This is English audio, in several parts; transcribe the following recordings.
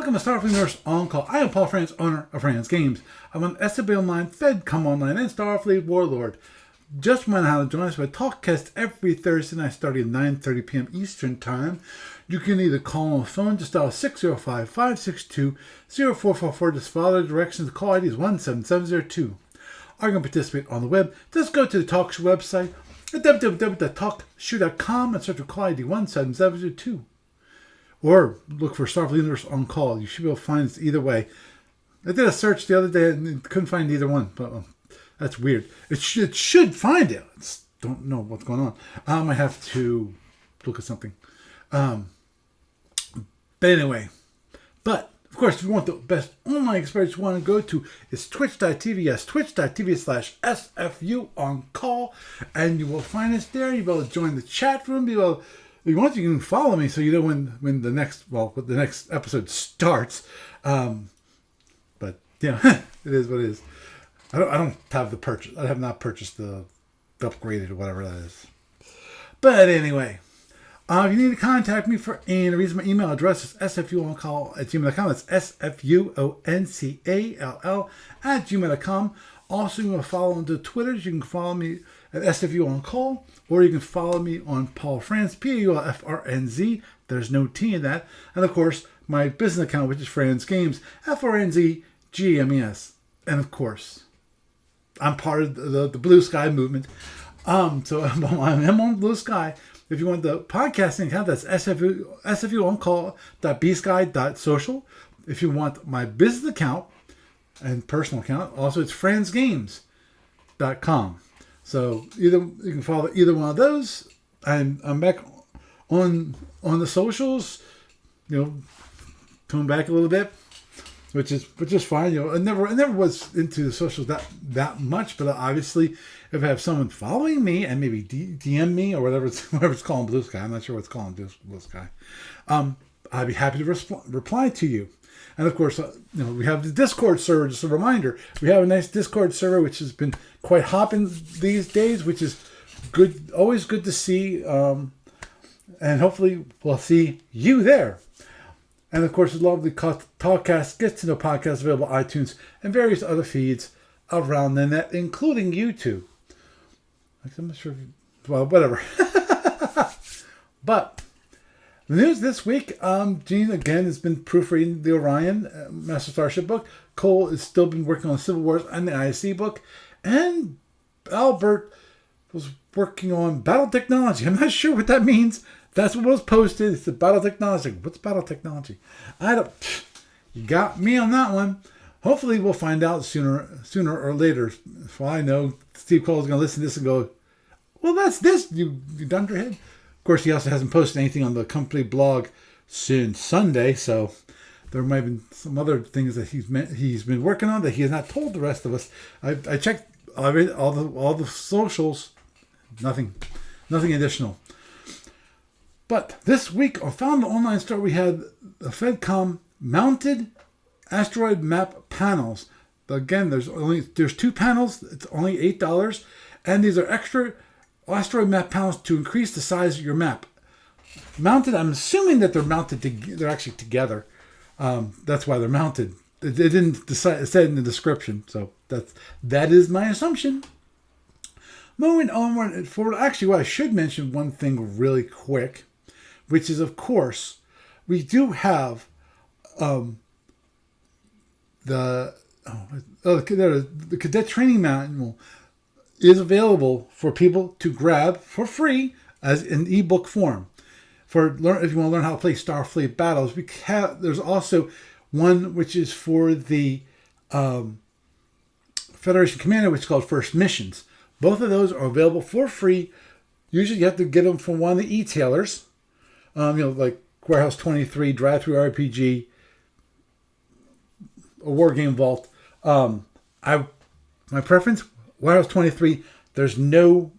Welcome to Starfleet Nurse On Call. I am Paul France, owner of France Games. I'm on SCP Online, FedCom Online, and Starfleet Warlord. Just remind how to join us by Talkcast every Thursday night starting at 9:30 p.m. Eastern Time. You can either call on the phone, just dial 605-562-0444. Just follow the directions. The call ID is 17702. Are you going to participate on the web? Just go to the TalkShoe website at www.talkshoe.com and search for call ID 17702. Or look for Starfleet Nurse On Call. You should be able to find us either way. I did a search the other day and couldn't find either one. But that's weird. It should find it. I just don't know what's going on. I might have to look at something. But anyway. But, of course, if you want the best online experience you want to go to, it's twitch.tv. Yes, twitch.tv/SFU On Call. And you will find us there. You'll be able to join the chat room. You'll be able to, if you want, you can follow me so you know when the next episode starts. But yeah, it is what it is. I don't have the purchase. I have not purchased the upgraded or whatever that is. But anyway, if you need to contact me for any reason, my email address is sfuoncall@gmail.com. That's sfuoncall@gmail.com. Also, you can follow on the Twitters. You can follow me at SFUOnCall, or you can follow me on Paul Franz, PaulFrnz. There's no T in that. And of course, my business account, which is Franz Games, FRNZGMES. And of course, I'm part of the Blue Sky movement. So I'm on Blue Sky. If you want the podcasting account, that's sfuoncall.bsky.social. If you want my business account and personal account, also it's franzgames.com. So you can follow either one of those. I'm back on the socials, coming back a little bit, which is fine. I never was into the socials that much, but obviously if I have someone following me and maybe DM me or whatever it's called Blue Sky, I'm not sure what's called Blue Sky, I'd be happy to reply to you. And of course, we have the Discord server. Just a reminder, we have a nice Discord server which has been quite hopping these days, which is good. Always good to see, and hopefully we'll see you there. And of course, the lovely Talkcast Get to Know podcast available on iTunes and various other feeds around the net, including YouTube. I'm not sure. Well, whatever. But the news this week, Gene again has been proofreading the Orion Master Starship book. Cole has still been working on Civil Wars and the ISC book. And Albert was working on Battle Technology. I'm not sure what that means. That's what was posted. It's the Battle Technology. What's Battle Technology? You got me on that one. Hopefully we'll find out sooner or later. For all I know, Steve Cole is going to listen to this and go, well, that's this, you dunderhead. Of course, he also hasn't posted anything on the company blog since Sunday, so there might have been some other things that he's been working on that he has not told the rest of us. I checked all the socials, nothing additional. But this week on Found the Online Store, we had the FedCom mounted asteroid map panels. Again, there's 2 panels. It's only $8, and these are extra asteroid map panels to increase the size of your map. Mounted, I'm assuming that they're actually together. That's why they're mounted. It didn't decide. It said in the description, so that is my assumption. Moving onward forward, actually, I should mention one thing really quick, which is, of course, we do have the cadet training manual is available for people to grab for free as an ebook form. If you want to learn how to play Starfleet battles, there's also one which is for the Federation Commander, which is called First Missions. Both of those are available for free. Usually you have to get them from one of the e-tailers, like Warehouse 23, Drive-Thru RPG, a War Game Vault. My preference, Warehouse 23. There's no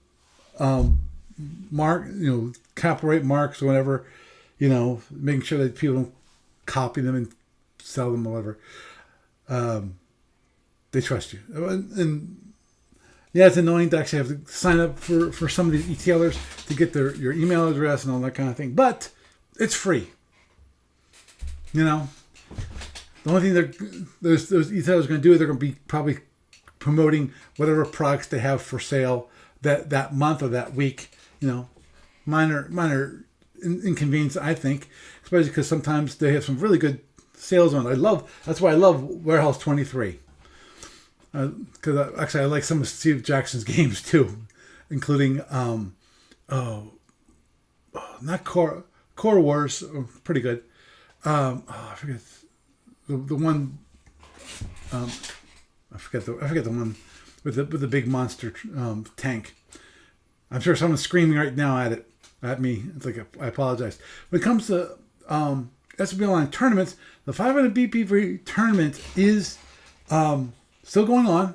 copyright marks or whatever. Making sure that people don't copy them and sell them or whatever. They trust you. And yeah, it's annoying to actually have to sign up for some of these e-tailers to get your email address and all that kind of thing. But it's free. The only thing those retailers are going to do is they're going to be probably promoting whatever products they have for sale that month or that week. Minor inconvenience, I think, especially because sometimes they have some really good sales on it. That's why I love Warehouse 23. Because actually I like some of Steve Jackson's games too, including not Core Wars, pretty good. I forget the one. I forget the one with the big monster tank. I'm sure someone's screaming right now at me. It's like I apologize. When it comes to SB Online tournaments, the 500 BPV tournament is still going on.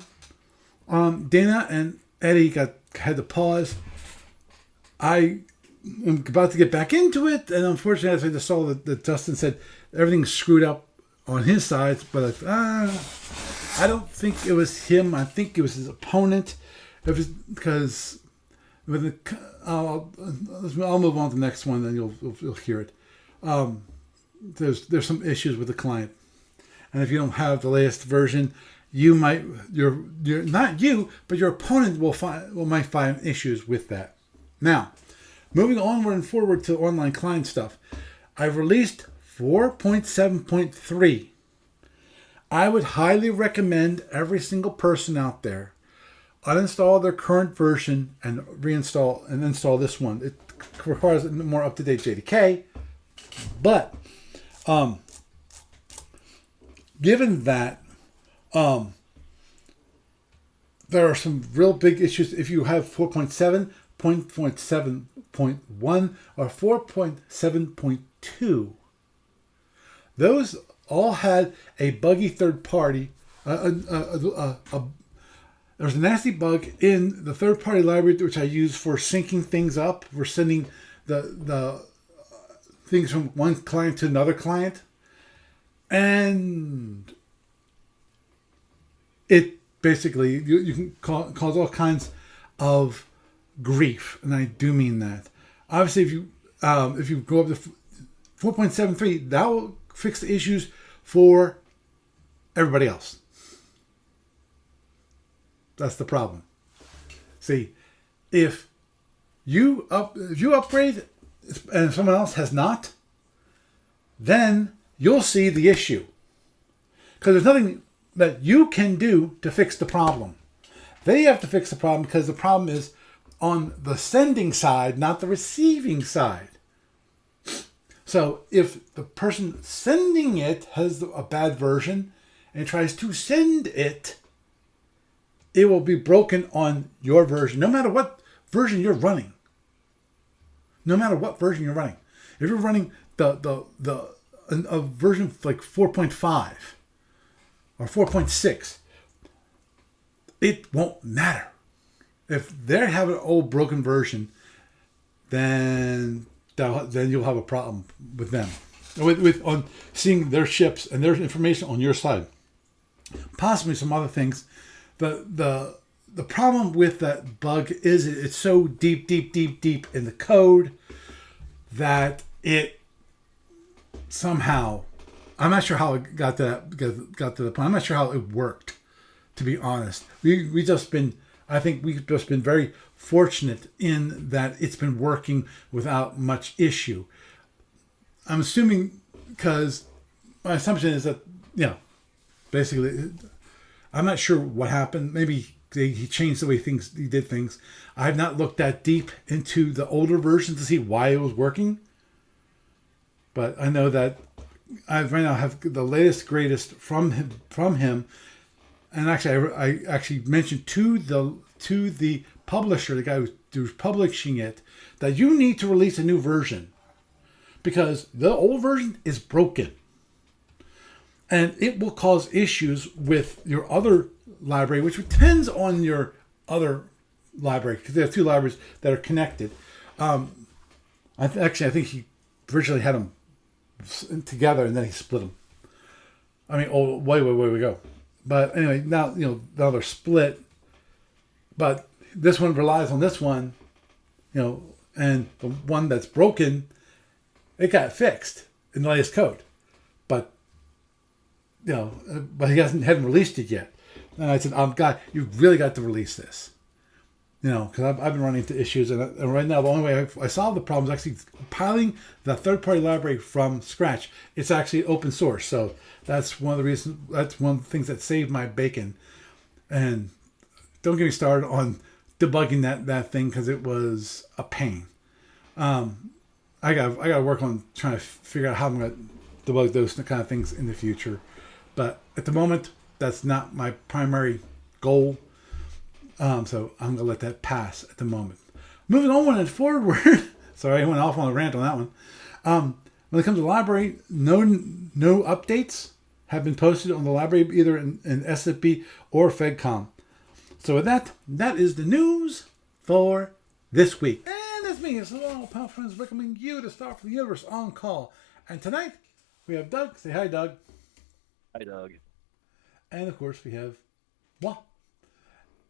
Dana and Eddie had to pause. I am about to get back into it, and unfortunately, as I just saw that Dustin said everything's screwed up on his side, but I don't think it was him. I think it was his opponent. It was because I'll move on to the next one, then you'll hear it. There's some issues with the client, and if you don't have the latest version, you're not you, but your opponent might find issues with that. Now, moving onward and forward to online client stuff, I've released 4.7.3. I would highly recommend every single person out there uninstall their current version and reinstall and install this one. It requires a more up-to-date JDK, but given that there are some real big issues if you have 4.7, 0.7.1, or 4.7.2. Those all had a buggy third party. There's a nasty bug in the third party library which I use for syncing things up. We're sending the things from one client to another client, and it basically you can cause all kinds of grief, and I do mean that. Obviously, if you go up to 4.73, that will fix the issues for everybody else. That's the problem. See, if you upgrade and someone else has not, then you'll see the issue, because there's nothing that you can do to fix the problem. They have to fix the problem because the problem is on the sending side, not the receiving side. So if the person sending it has a bad version and tries to send it, it will be broken on your version, no matter what version you're running. No matter what version you're running. If you're running a version like 4.5 or 4.6, it won't matter. If they have an old broken version, then you'll have a problem with them, with on seeing their ships and their information on your side. Possibly some other things. The problem with that bug is it's so deep in the code that it somehow, I'm not sure how it got to the point. I'm not sure how it worked, to be honest. I think we've just been very fortunate in that it's been working without much issue. I'm assuming, because my assumption is that, basically, I'm not sure what happened. Maybe he changed the way he did things. I have not looked that deep into the older versions to see why it was working. But I know that I right now have the latest, greatest from him. And actually, I actually mentioned to the publisher, the guy who's publishing it, that you need to release a new version because the old version is broken. And it will cause issues with your other library, which depends on your other library, because they have two libraries that are connected. I think he originally had them together and then he split them. I mean, way ago. But anyway, now they're split. But this one relies on this one, and the one that's broken, it got fixed in the latest code. But but he hadn't released it yet. And I said, God, you've really got to release this. Because I've been running into issues, and right now the only way I solve the problem is actually compiling the third-party library from scratch. It's actually open source, so that's one of the reasons. That's one of the things that saved my bacon. And don't get me started on debugging that thing, because it was a pain. I got to work on trying to figure out how I'm going to debug those kind of things in the future. But at the moment, that's not my primary goal. So I'm going to let that pass at the moment. Moving on and forward. Sorry, I went off on a rant on that one. When it comes to the library, no updates have been posted on the library, either in SFB or FedCom. So with that is the news for this week. And that's me, it's all pal friends recommending you to start from the universe on call. And tonight, we have Doug. Say hi, Doug. Hi, Doug. And of course, we have moi.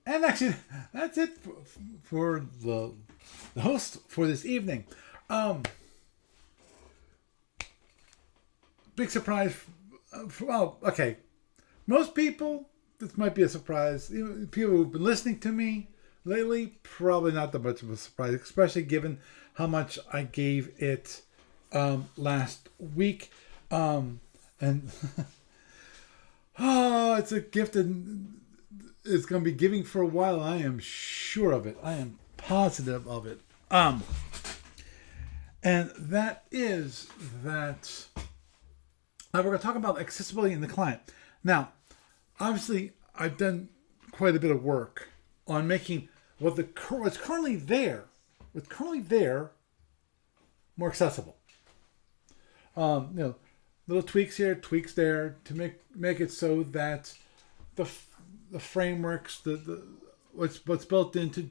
And actually, that's it for the host for this evening. Big surprise. Well, okay. Most people, this might be a surprise. People who've been listening to me lately, probably not that much of a surprise, especially given how much I gave it last week. And it's a gift and it's going to be giving for a while. I am sure of it. I am positive of it. And that is that we're going to talk about accessibility in the client. Now, obviously, I've done quite a bit of work on making what's currently there more accessible. Little tweaks here, tweaks there to make it so that the frameworks, what's built into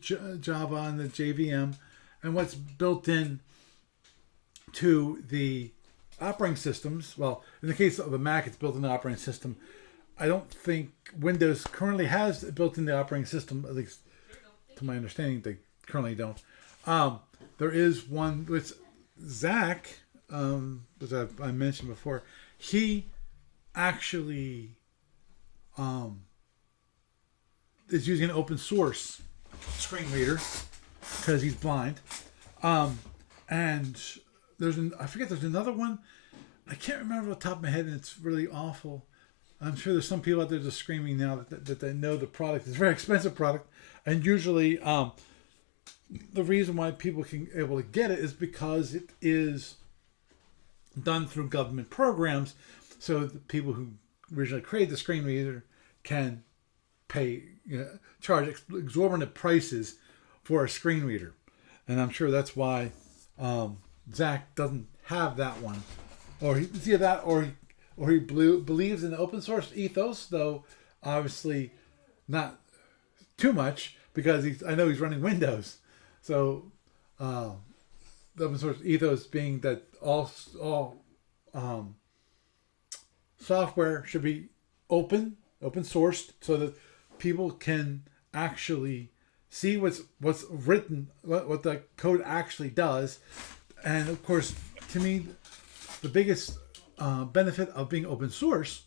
Java and the JVM, and what's built in to the operating systems. Well, in the case of the Mac, it's built in the operating system. I don't think Windows currently has it built in the operating system, at least to my understanding, they currently don't. There is one with Zack, as I mentioned before. He actually is using an open source screen reader because he's blind. And there's another one. I can't remember off the top of my head, and it's really awful. I'm sure there's some people out there just screaming now that they know the product. It's a very expensive product, and usually the reason why people can able to get it is because it is done through government programs, so the people who originally created the screen reader can pay, charge exorbitant prices for a screen reader, and I'm sure that's why Zack doesn't have that one, or it's either that or he believes in the open source ethos, though obviously not too much because I know he's running Windows, so the open source ethos being that all software should be open sourced, so that people can actually see what's written, what the code actually does. And of course, to me, the biggest benefit of being open source,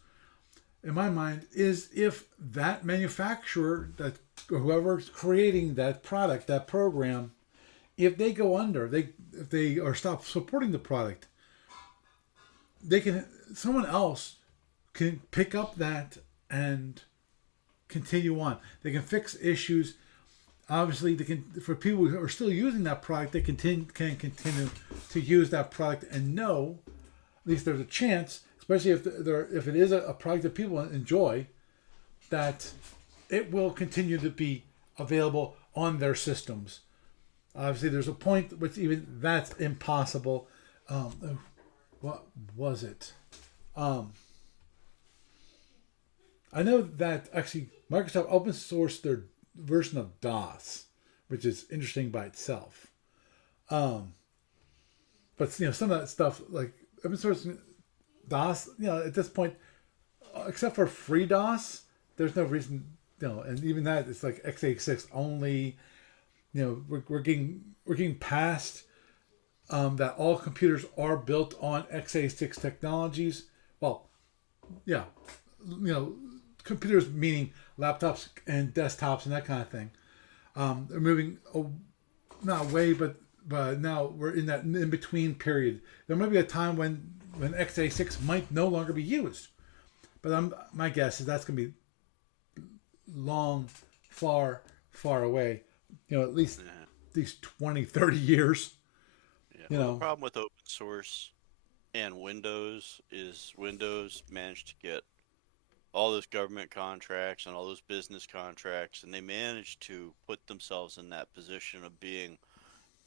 in my mind, is if that manufacturer, that whoever's creating that product, that program, if they go under, if they or stop supporting the product, someone else can pick up that and continue on. They can fix issues. Obviously, for people who are still using that product, they can continue to use that product and know, at least there's a chance, especially if it is a product that people enjoy, that it will continue to be available on their systems. Obviously, there's a point which even that's impossible. What was it? I know that actually Microsoft open sourced their version of DOS, which is interesting by itself. But some of that stuff, like open source DOS, at this point, except for free DOS, there's no reason, and even that, it's like x86 only. We're getting past that all computers are built on x86 technologies. Well, yeah, computers meaning laptops and desktops and that kind of thing. They're moving not away, but now we're in that in between period. There might be a time when x86 might no longer be used, but my guess is that's going to be long, far, far away. At least these 20, 30 years. Yeah. The problem with open source and Windows is Windows managed to get all those government contracts and all those business contracts, and they managed to put themselves in that position of being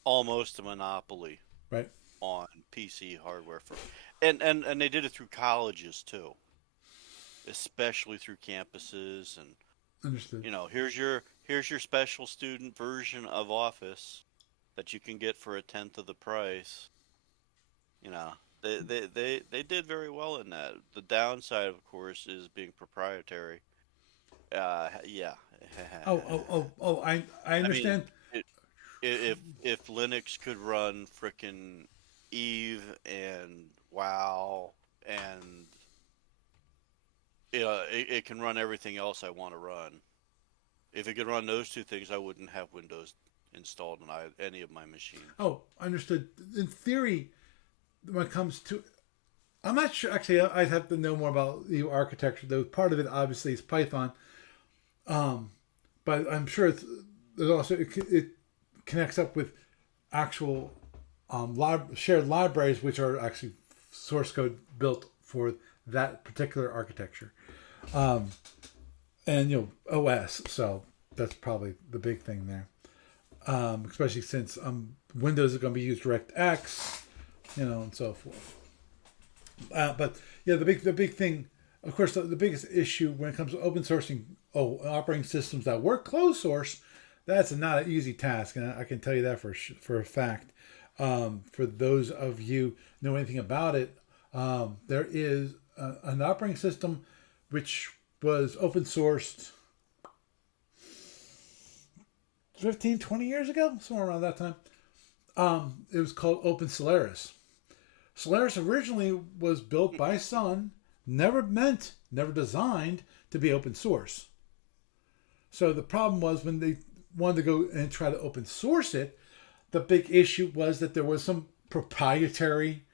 almost a monopoly Right. on PC hardware and they did it through colleges too, especially through campuses and Understood. here's your special student version of Office that you can get for a tenth of the price. You know, they did very well in that. The downside, of course, is being proprietary. Yeah. I I mean, understand. it, if Linux could run frickin' Eve and WoW and it can run everything else I want to run. If it could run those two things, I wouldn't have Windows installed on any of my machines. Understood. In theory, when it comes to, I'm not sure. Actually, I'd have to know more about the architecture. Though part of it obviously is Python, but I'm sure there's also it connects up with actual shared libraries, which are actually source code built for that particular architecture, and OS. So that's probably the big thing there, especially since Windows is going to be used DirectX, and so forth. But yeah, the big thing, of course, the biggest issue when it comes to open sourcing operating systems that work closed source, that's not an easy task, and I can tell you that for a fact. For those of you who know anything about it, there is an operating system which was open sourced 15, 20 years ago, somewhere around that time. It was called Open Solaris. Solaris originally was built by Sun, never designed to be open source. So the problem was when they wanted to go and try to open source it, the big issue was that there was some proprietary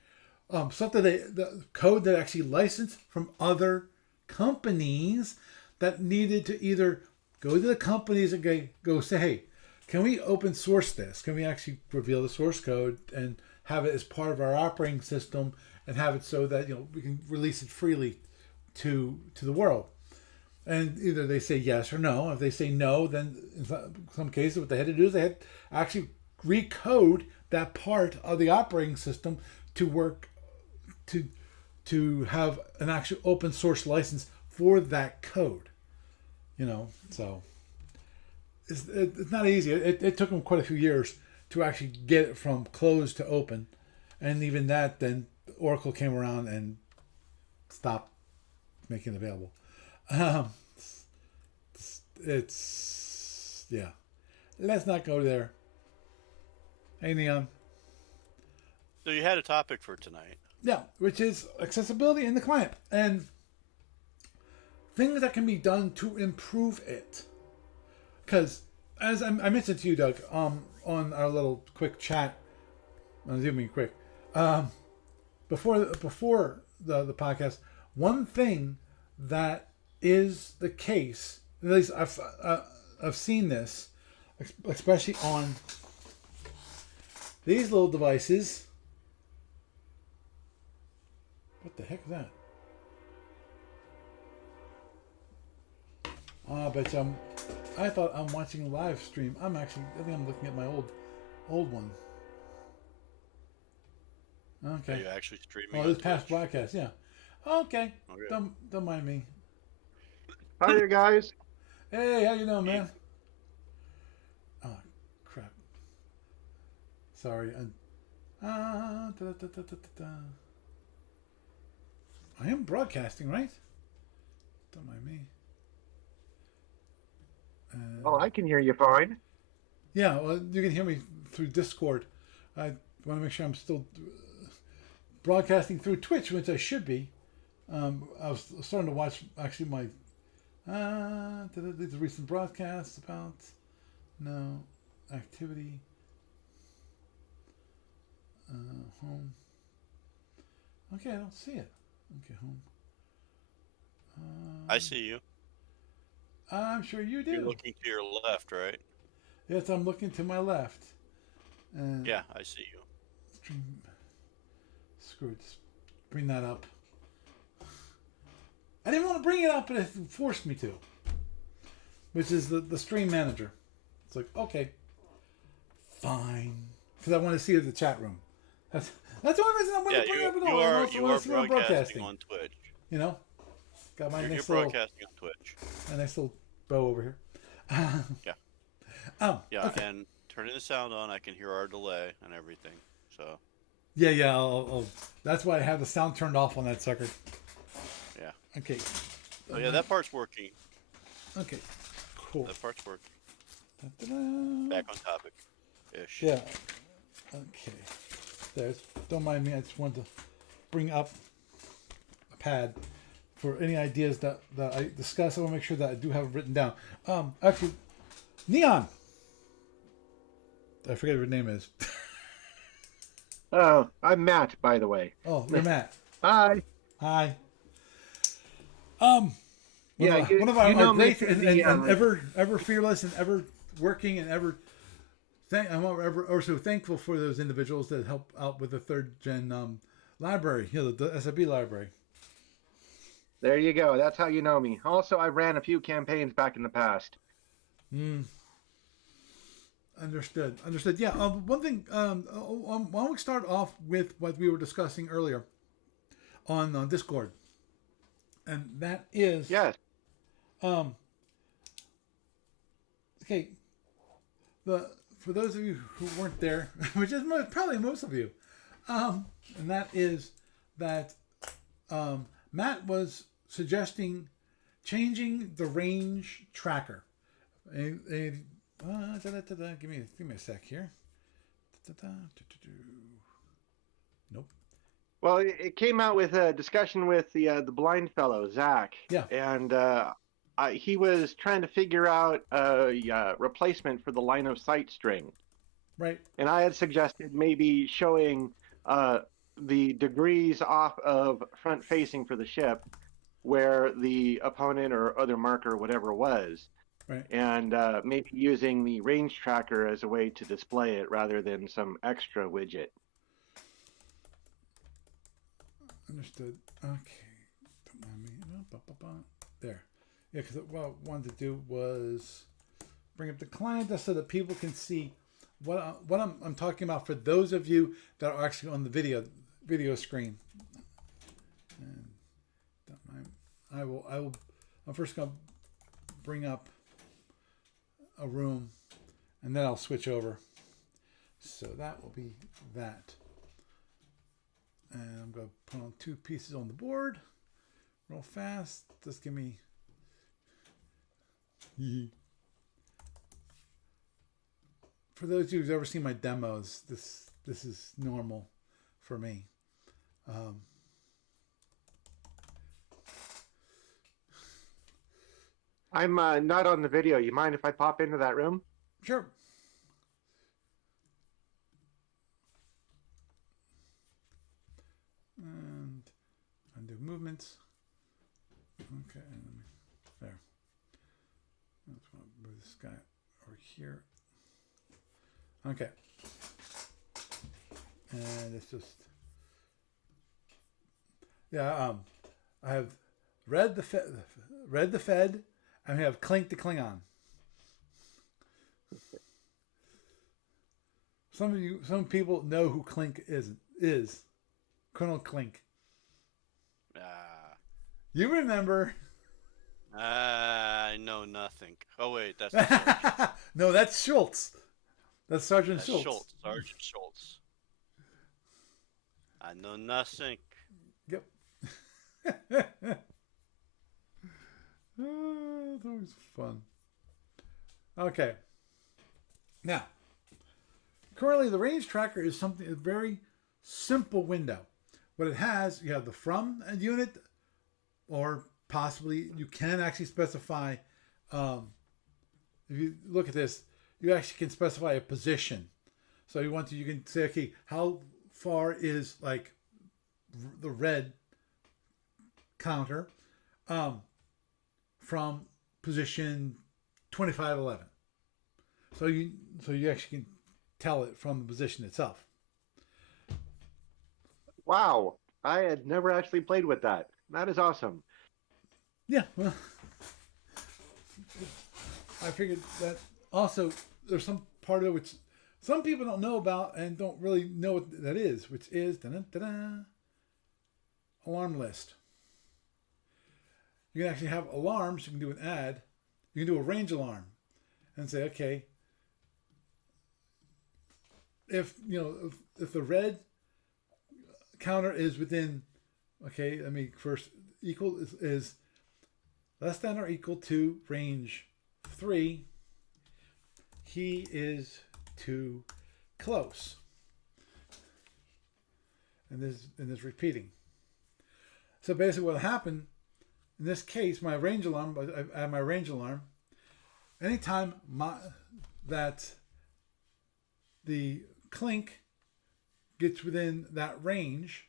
something the code that actually licensed from other companies that needed to either go to the companies and go say, hey, can we open source this? Can we actually reveal the source code and have it as part of our operating system and have it so that we can release it freely to the world? And either they say yes or no. If they say no, then in some cases what they had to do is they had to actually recode that part of the operating system to work to have an actual open source license for that code. So it's not easy. It took them quite a few years to actually get it from closed to open, and even that, then Oracle came around and stopped making it available. It's yeah. Let's not go there. Hey, Neon. So you had a topic for tonight. Yeah, which is accessibility in the client and things that can be done to improve it. Because as I mentioned to you, Doug, on our little quick chat, I'm zooming quick, before the podcast, one thing that is the case, at least I've seen this, especially on these little devices. What the heck is that? But I thought I'm watching a live stream. I think I'm looking at my old one. Okay. Are you actually streaming? Oh, this past broadcast, yeah. Okay. Okay. Don't mind me. Hi there, guys. Hey, how you doing, man? Oh, crap. Sorry. Da, da, da, da, da, da. I am broadcasting, right? Don't mind me. Oh, I can hear you fine. Yeah, well, you can hear me through Discord. I want to make sure I'm still broadcasting through Twitch, which I should be. I was starting to watch actually my the recent broadcasts about no activity home. Okay, I don't see it. Okay, home. I see you. I'm sure you do. You're looking to your left, right? Yes, I'm looking to my left. And Yeah, I see you. stream. Screw it. Just bring that up. I didn't want to bring it up, but it forced me to. Which is the stream manager. It's like, okay, fine, because I want to see the chat room. That's the only reason I want to bring it up at all. I also want to see my broadcasting on Twitch. You know, got my You're nice little broadcasting on Twitch. a nice little bow over here. Yeah. Yeah, okay. And turning the sound on, I can hear our delay and everything. So. Yeah. I'll that's why I have the sound turned off on that sucker. Yeah. Okay. Oh yeah, that part's working. Okay. Cool. That part's working. Da-da-da. Back on topic. Ish. Yeah. Okay. There's. Don't mind me. I just wanted to bring up a pad for any ideas that I discuss. I want to make sure that I do have it written down. Actually, Neon. I forget what her name is. Oh, I'm Matt, by the way. Oh, you're Matt. Hi. Hi. Yeah, one of our me great through and the, ever fearless and ever working and I'm also thankful for those individuals that help out with the third gen library, the SIB library. There you go. That's how you know me. Also, I ran a few campaigns back in the past. Understood. Yeah. One thing. Why don't we start off with what we were discussing earlier on Discord, and that is Yes. Okay. For those of you who weren't there, which is probably most of you, and that is that Matt was suggesting changing the range tracker. Give me a sec here. Nope. Well, it came out with a discussion with the blind fellow, Zack. Yeah. And he was trying to figure out a replacement for the line of sight string. Right. And I had suggested maybe showing the degrees off of front facing for the ship where the opponent or other marker, whatever was. Right. And maybe using the range tracker as a way to display it rather than some extra widget. Understood. Okay. Don't mind me. There. Yeah, because what I wanted to do was bring up the client just so that people can see what I'm talking about for those of you that are actually on the video screen. And don't mind. I'm first going to bring up a room and then I'll switch over. So that will be that. And I'm going to put on 2 pieces on the board real fast. Just give me... For those of you who've ever seen my demos, this is normal for me. I'm not on the video. You mind if I pop into that room? Sure. And undo movements. Okay, there. I just want to move this guy over here. Okay. And it's just... Yeah, I have read the Fed, and we have Clink the Klingon. Some people know who Clink is. Colonel Clink. You remember? I know nothing. Oh wait, that's the Sergeant. No, that's Schultz. That's Sergeant Schultz. Sergeant Schultz. I know nothing. Yep. It's always fun. Okay. Now, currently the range tracker is a very simple window. What it has, you have the from unit or possibly you can actually specify. If you look at this, you actually can specify a position. So you can say, okay, how far is like the red counter from position 2511. So you actually can tell it from the position itself. Wow, I had never actually played with that. That is awesome. Yeah, well, I figured that also there's some part of it which some people don't know about and don't really know what that is, which is alarm list. You can actually have alarms. You can do an add. You can do a range alarm and say, okay, if the red counter is within, okay, let me first equal is less than or equal to range 3, he is too close. And this repeating. So basically what happened in this case, my range alarm, I have my range alarm. Anytime that the clink gets within that range,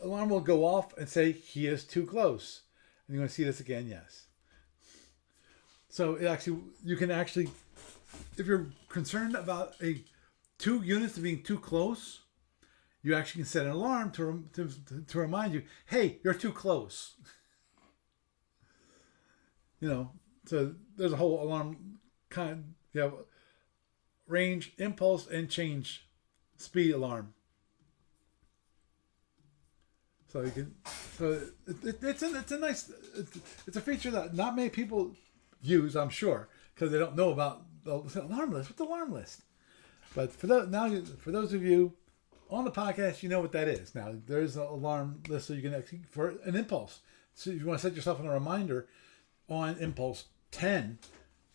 the alarm will go off and say he is too close. And you're going to see this again, yes. So you can actually, if you're concerned about 2 units being too close, you actually can set an alarm to remind you, hey, you're too close. So there's a whole alarm kind. You have range, impulse, and change speed alarm. So you can. So it's a nice. It's a feature that not many people use, I'm sure, because they don't know about the alarm list. What's the alarm list? But for those of you on the podcast, you know what that is. Now there's an alarm list, so you can actually for an impulse. So if you want to set yourself on a reminder on impulse 10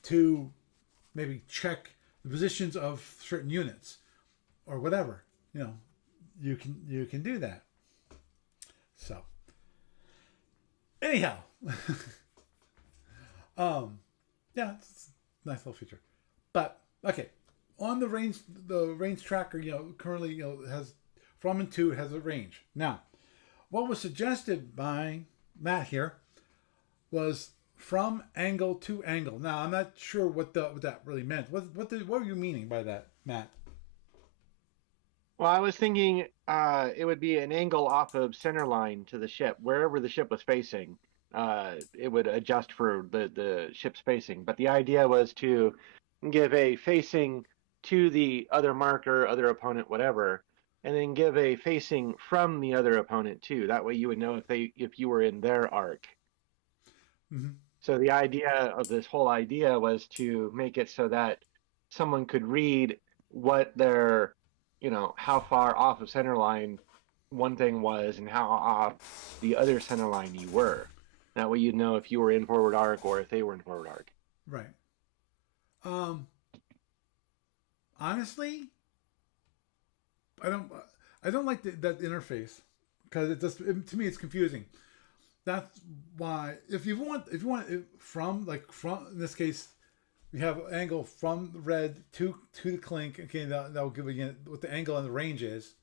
to maybe check the positions of certain units or whatever, you can do that. So anyhow, yeah, it's a nice little feature. But okay, on the range tracker, currently has from and to has a range. Now, what was suggested by Matt here was from angle to angle. Now, I'm not sure what that really meant. What were you meaning by that, Matt? Well, I was thinking it would be an angle off of center line to the ship. Wherever the ship was facing, it would adjust for the ship's facing. But the idea was to give a facing to the other marker, other opponent, whatever, and then give a facing from the other opponent too. That way you would know if you were in their arc. Mm-hmm. So the idea of this whole idea was to make it so that someone could read what their, how far off of center line one thing was and how off the other center line you were. That way you'd know if you were in forward arc or if they were in forward arc. Right. Honestly, I don't like that interface because to me it's confusing. That's why if you want it from in this case we have an angle from the red to the clink. Okay, that'll give you what the angle and the range is.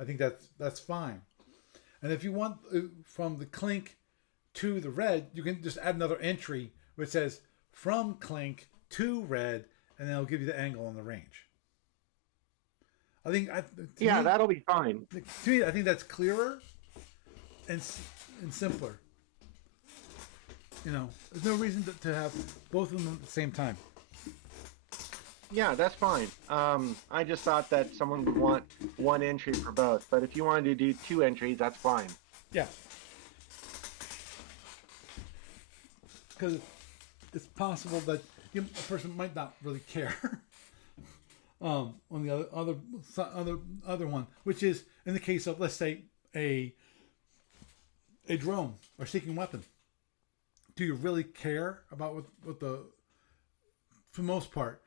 I think that's fine. And if you want from the clink to the red, you can just add another entry which says from clink to red, and then it'll give you the angle and the range. I think that'll be fine. To me, I think that's clearer and simpler. There's no reason to have both of them at the same time. Yeah, that's fine. I just thought that someone would want one entry for both, but if you wanted to do 2 entries, that's fine. Yeah. Because it's possible that a person might not really care. On the other one, which is in the case of, let's say, a drone or seeking weapon. Do you really care about what for the most part?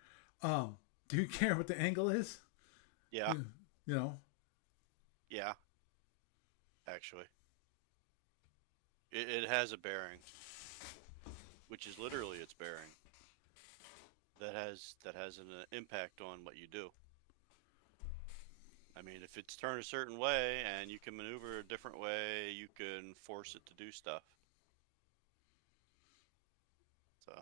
Do you care what the angle is? Yeah. Yeah. Yeah. actually. It has a bearing, which is literally its bearing. That has an impact on what you do. I mean, if it's turned a certain way and you can maneuver a different way, you can force it to do stuff. So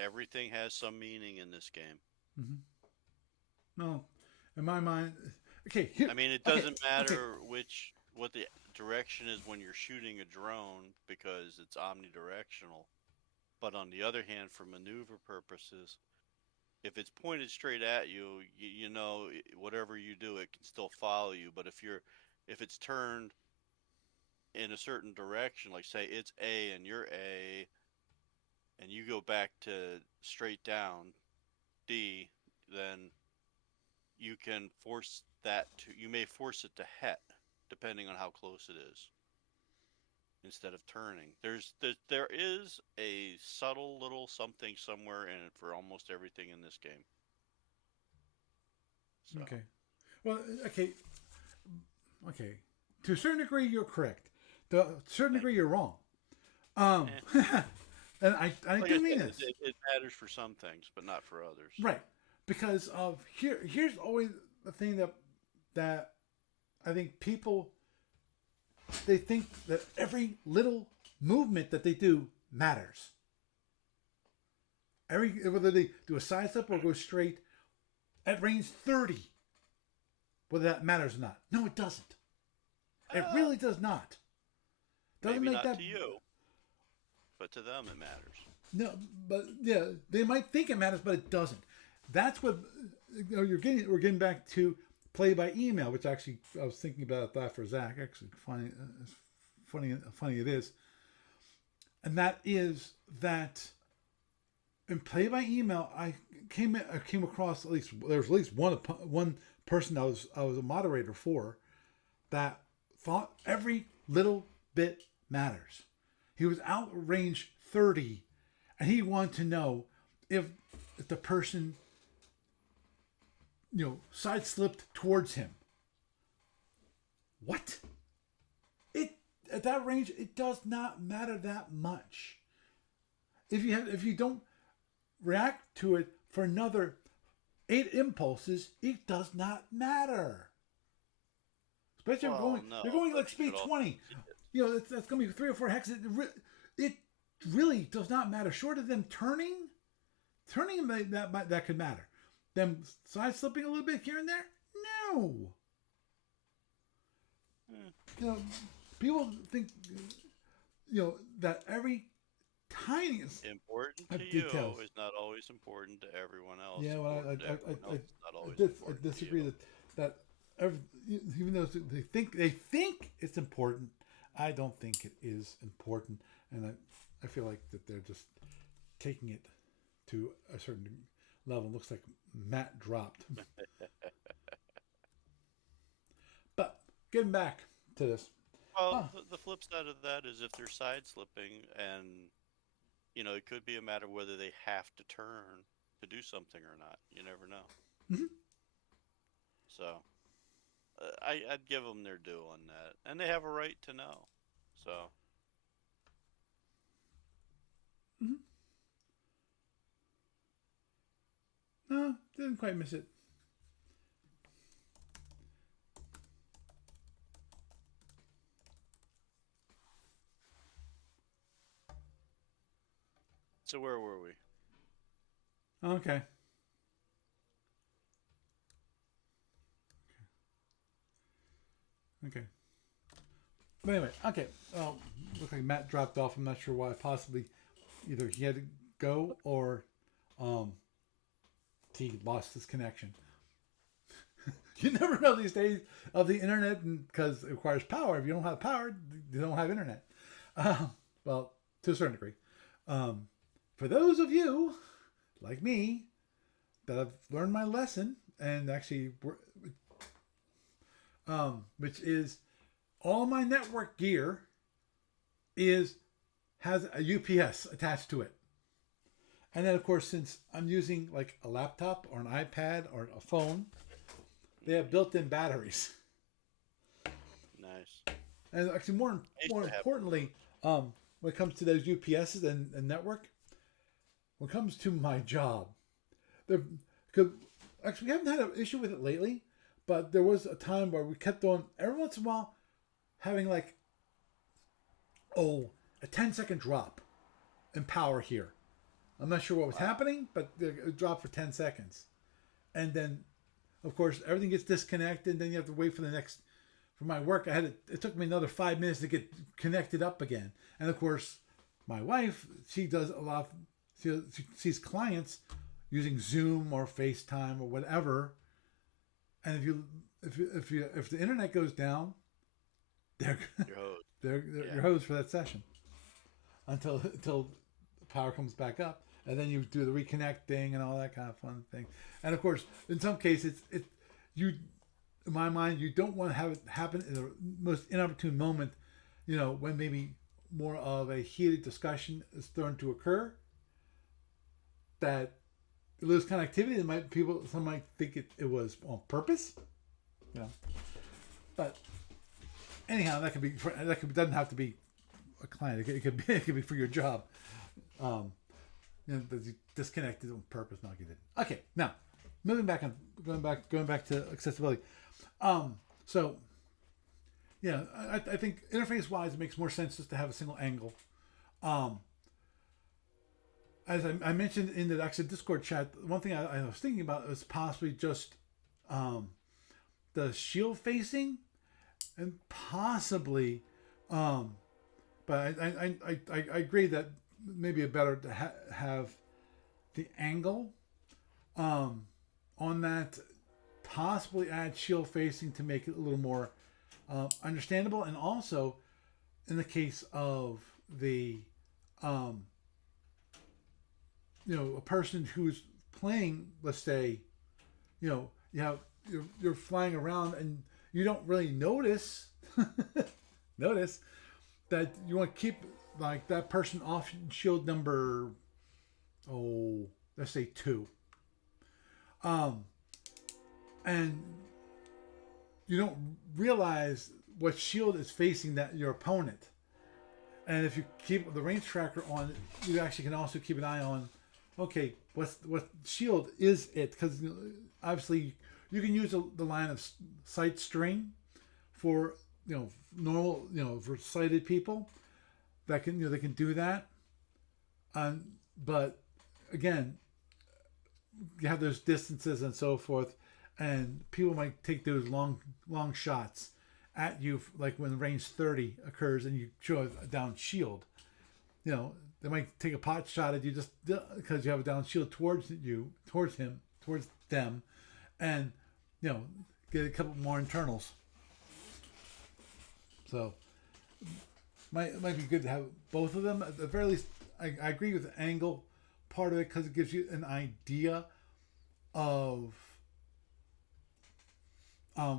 everything has some meaning in this game. Mm-hmm. No, in my mind, okay. I mean, it doesn't matter what the direction is when you're shooting a drone because it's omnidirectional. But on the other hand, for maneuver purposes, if it's pointed straight at you, you know whatever you do, it can still follow you. But if it's turned in a certain direction, like say it's A and you're A, and you go back to straight down D, then you can you may force it to het, depending on how close it is, instead of turning. There is a subtle little something somewhere in it for almost everything in this game. So. Okay. Well, okay. Okay. To a certain degree, you're correct. To a certain degree, you're wrong. And I do mean this. It matters for some things, but not for others. Right. Because of here's always the thing that I think people, they think that every little movement that they do matters. Whether they do a side step or go straight at range 30, whether that matters or not. No, it doesn't. It really does not. Doesn't maybe make not that to you, but to them it matters. No, but yeah, they might think it matters, but it doesn't. That's what we're getting back to play by email, which actually I was thinking about that for Zack. Actually, funny it is, and that is that in play by email, I came across there was at least one person I was a moderator for that thought every little bit matters. He was out range 30, and he wanted to know if the person, side slipped towards him. What? At that range, it does not matter that much. If you don't react to it for another 8 impulses, it does not matter. Especially you're going like speed 20. That's going to be 3 or 4 hexes. It really does not matter. Short of them turning that could matter. Them side slipping a little bit here and there, no. People think that every tiniest important to details you is not always important to everyone else. Yeah, well, I disagree that even though they think it's important, I don't think it is important, and I feel like that they're just taking it to a certain level. It looks like Matt dropped. But getting back to this. Well, the flip side of that is if they're side slipping, and it could be a matter of whether they have to turn to do something or not. You never know. Mm-hmm. So I'd give them their due on that, and they have a right to know. So. Mm-hmm. No, didn't quite miss it. So where were we? Okay. Okay. But anyway, okay. Looks like Matt dropped off. I'm not sure why. Possibly either he had to go or he lost his connection. You never know these days of the internet, because it requires power. If you don't have power, you don't have internet. Well, to a certain degree. For those of you, like me, that have learned my lesson and actually, which is all my network gear has a UPS attached to it. And then, of course, since I'm using like a laptop or an iPad or a phone, they have built-in batteries. And actually, more importantly, when it comes to those UPSs and network, when it comes to my job, actually we haven't had an issue with it lately, but there was a time where we kept on every once in a while having like a 10-second drop in power here. I'm not sure what was happening, but it dropped for 10 seconds. And then, of course, everything gets disconnected, and then you have to wait for the next. For my work, it took me another 5 minutes to get connected up again. And of course, my wife, she does a lot. She sees clients using Zoom or FaceTime or whatever. And if the internet goes down, they're your host for that session until the power comes back up, and then you do the reconnecting and all that kind of fun thing. And of course, in some cases, in my mind, you don't want to have it happen in the most inopportune moment, when maybe more of a heated discussion is starting to occur. That you lose connectivity, some might think it was on purpose, But anyhow, doesn't have to be a client. It could be for your job. You disconnected on purpose. No, you didn't. Okay, now going back to accessibility. So yeah, I think interface wise, it makes more sense just to have a single angle. As I mentioned in the actual Discord chat, one thing I was thinking about is possibly just the shield facing, and possibly, but I agree that maybe it's better to have the angle on that. Possibly add shield facing to make it a little more understandable, and also in the case of the a person who's playing, let's say, you're flying around and you don't really notice that you want to keep like that person off shield number, let's say 2. And you don't realize what shield is facing your opponent. And if you keep the range tracker on, you actually can also keep an eye on, okay, what shield is it? Because obviously you can use the line of sight string for normal for sighted people that can they can do that. But again, you have those distances and so forth, and people might take those long shots at you, like when range 30 occurs and you show a down shield. They might take a pot shot at you just because you have a down shield towards them, and get a couple more internals. So might be good to have both of them. At the very least, I agree with the angle part of it because it gives you an idea of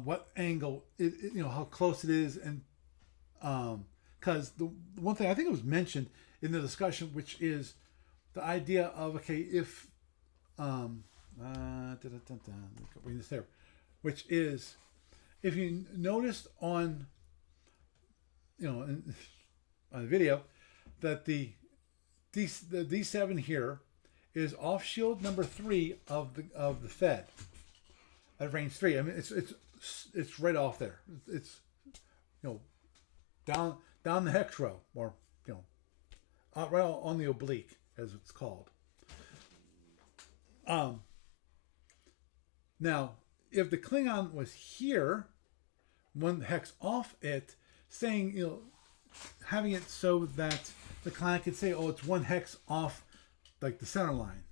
what angle how close it is, and because the one thing I think it was mentioned in the discussion, which is the idea of if read this there, which is if you noticed on on the video that the D7 here is off shield number 3 of the Fed at range 3. I mean it's right off there. It's down the hex row, or right on the oblique, as it's called. Now, if the Klingon was here, one hex off it, saying having it so that the client could say, it's one hex off, like the center line,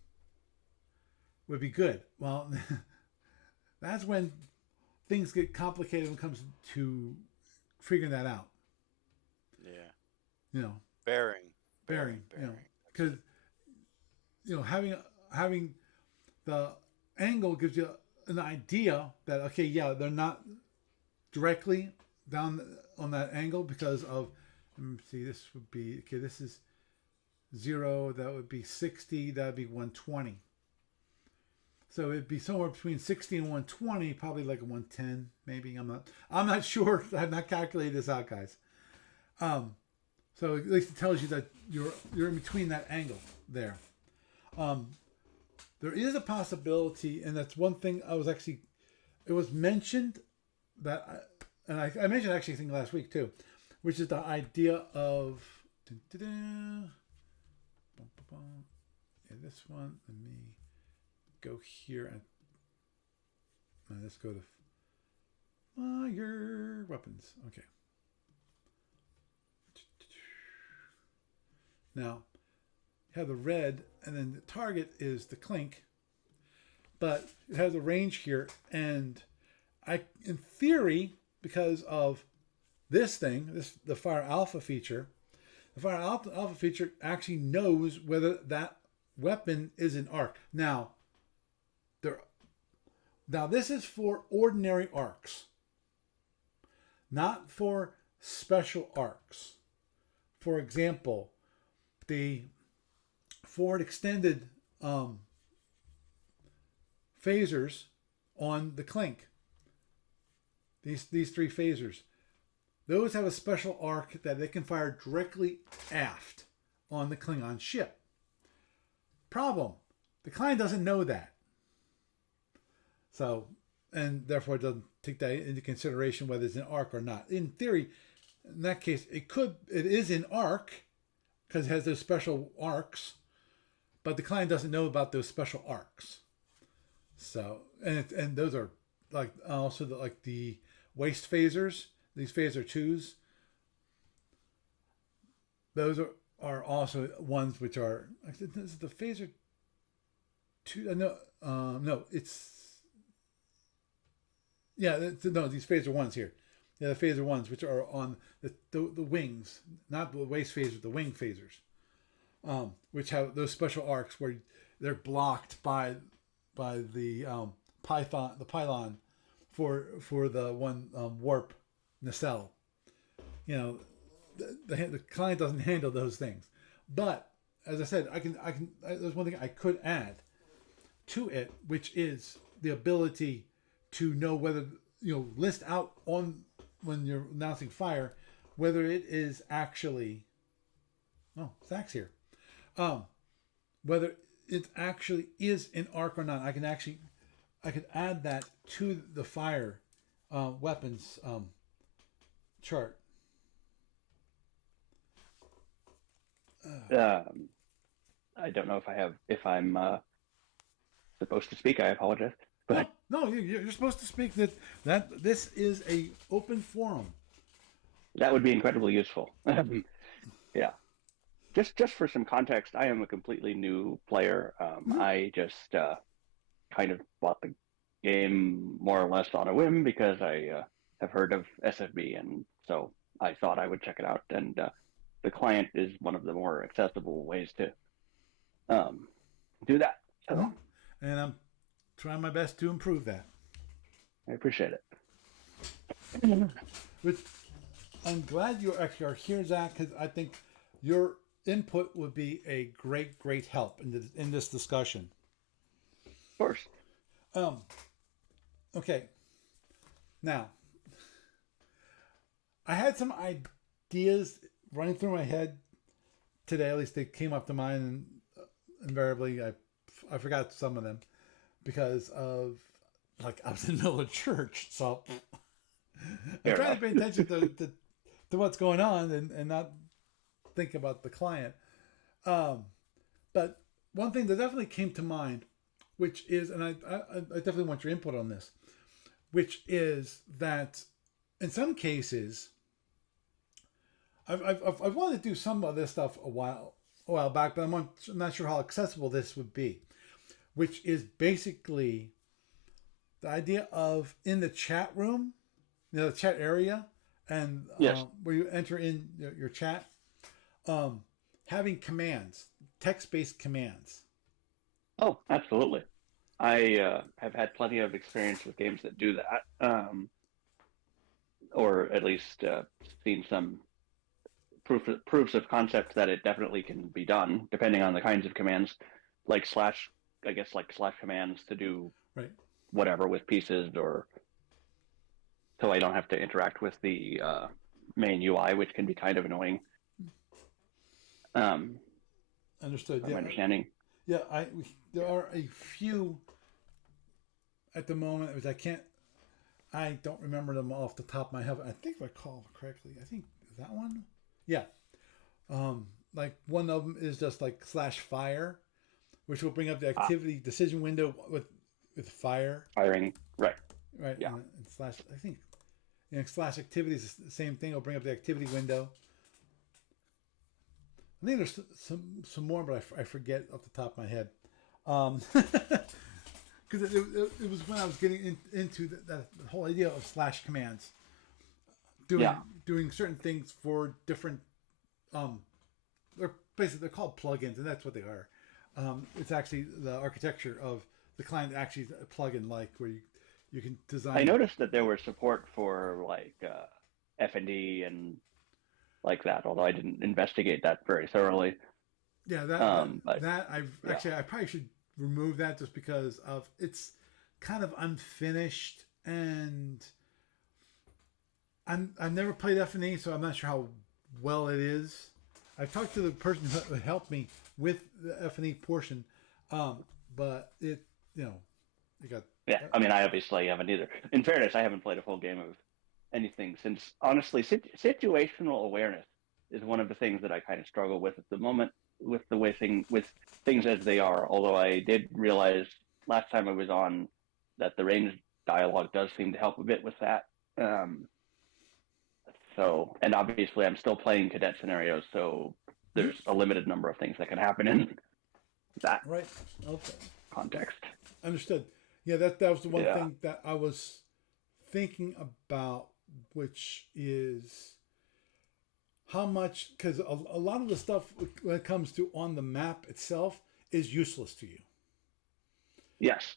would be good. Well, that's when things get complicated when it comes to figuring that out. Yeah. Bearing. Because having the angle gives you an idea that they're not directly down on that angle because of. Let me see. This would be this is 0. That would be 60. That would be 120. So it'd be somewhere between 60 and 120, probably like a 110, maybe. I'm not sure. I have not calculated this out, guys. So at least it tells you that you're in between that angle there. There is a possibility, and that's one thing it was mentioned that, I mentioned actually I think last week too, which is the idea of, this one, let me go here and let's go to fire weapons. Okay. Now, you have the red, and then the target is the clink, but it has a range here, and in theory, because of this thing, the Fire Alpha feature, the Fire Alpha feature actually knows whether that weapon is an arc. Now this is for ordinary arcs, not for special arcs. For example, the Ford extended phasers on the Clink. These three phasers, those have a special arc that they can fire directly aft on the Klingon ship. Problem: the client doesn't know that, so and therefore it doesn't take that into consideration whether it's an arc or not. In theory, in that case, it is an arc because it has those special arcs, but the client doesn't know about those special arcs. So and those are like also like the waste phasers. These phaser 2s. Those are also ones which are. This is the phaser 2. No, it's. Yeah, no, these phaser 1s here. Yeah, the phaser 1s, which are on the wings, not the waist phasers, the wing phasers, which have those special arcs where they're blocked by the pylon for the one warp nacelle. You know, the client doesn't handle those things. But as I said, there's one thing I could add to it, which is the ability to know whether, list out on when you're announcing fire, whether it is actually, Zack's here, whether it actually is an arc or not. I could add that to the fire weapons chart. I don't know if I'm supposed to speak. I apologize. But no, you're supposed to speak. That this is a open forum. That would be incredibly useful. Yeah. Just for some context, I am a completely new player. I just kind of bought the game more or less on a whim because I have heard of SFB, and so I thought I would check it out. And the client is one of the more accessible ways to do that. So, and I'm trying my best to improve that. I appreciate it. I'm glad you actually are here, Zack, because I think your input would be a great help in this discussion. Of course. Okay. Now, I had some ideas running through my head today. At least they came up to mind, and invariably I forgot some of them because of I was in the middle of church, so I'm trying to pay attention to what's going on and not think about the client. But one thing that definitely came to mind, which is, and I definitely want your input on this, which is that in some cases, I've wanted to do some of this stuff a while back, but I'm not sure how accessible this would be, which is basically the idea of in the chat room, the chat area, and yes. Where you enter in your chat, having commands, text-based commands. Oh, absolutely. I have had plenty of experience with games that do that, or at least seen some proofs of concept that it definitely can be done, depending on the kinds of commands, like slash commands to do right. Whatever with pieces, or so I don't have to interact with the main UI, which can be kind of annoying. Understood. From my understanding. Yeah, there are a few at the moment, which I don't remember them off the top of my head. I think if I recall correctly, I think that one. Yeah. Like one of them is just like /fire, which will bring up the activity decision window with fire. Firing, right. Right. Yeah. And I think /activity is the same thing. It'll bring up the activity window. I think there's some more, but I forget off the top of my head. Because it was when I was getting into that whole idea of /commands, doing certain things for different. They're called plugins, and that's what they are. It's actually the architecture of the client actually a plugin like where you can design. I noticed that there was support for like F&D and like that, although I didn't investigate that very thoroughly. Yeah, I probably should remove that just because of it's kind of unfinished, and I've never played F&E, so I'm not sure how well it is. I talked to the person who helped me with the F&E portion, but it got. Yeah, I mean, I obviously haven't either. In fairness, I haven't played a full game of anything since, honestly, situational awareness is one of the things that I kind of struggle with at the moment with the way with things as they are. Although I did realize last time I was on that the range dialogue does seem to help a bit with that. And obviously I'm still playing cadet scenarios, so there's a limited number of things that can happen in that context. Understood. Yeah, that was the one thing that I was thinking about, which is how much, because a lot of the stuff when it comes to on the map itself is useless to you. Yes.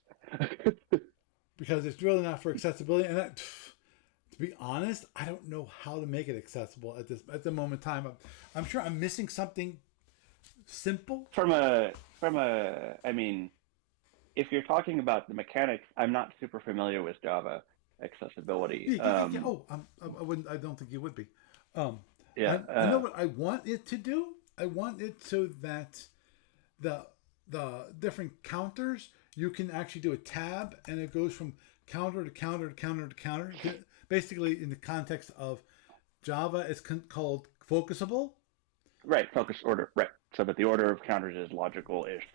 Because it's really not for accessibility, and that, to be honest, I don't know how to make it accessible at the moment in time. I'm sure I'm missing something simple. I mean, if you're talking about the mechanics, I'm not super familiar with Java accessibility. I don't think you would be. I know what I want it to do. I want it so that the different counters, you can actually do a tab, and it goes from counter to counter to counter to counter. Basically, in the context of Java, it's called focusable. Right, focus order. Right, so that the order of counters is logical-ish.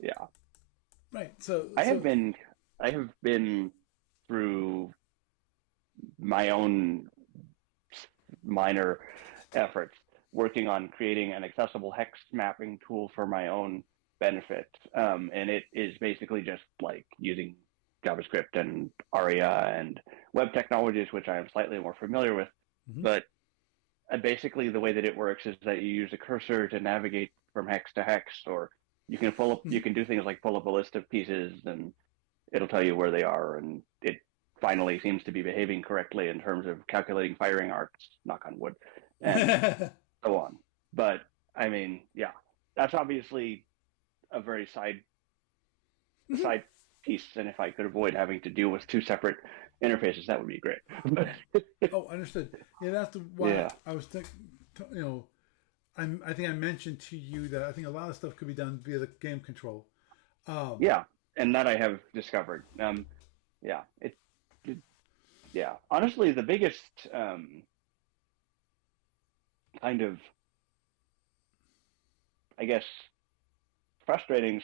Yeah. Right. So I have been through my own minor efforts working on creating an accessible hex mapping tool for my own benefit, and it is basically just like using JavaScript and ARIA and web technologies, which I am slightly more familiar with. Mm-hmm. But basically, the way that it works is that you use a cursor to navigate from hex to hex, or you can you can do things like pull up a list of pieces, and it'll tell you where they are, and it finally seems to be behaving correctly in terms of calculating firing arcs, knock on wood, and so on. But I mean, yeah, that's obviously a very side piece, and if I could avoid having to deal with two separate interfaces, that would be great. Oh, understood. Yeah, that's why I was thinking. I think I mentioned to you that I think a lot of stuff could be done via the game control. Yeah, and that I have discovered. Honestly, the biggest kind of, I guess,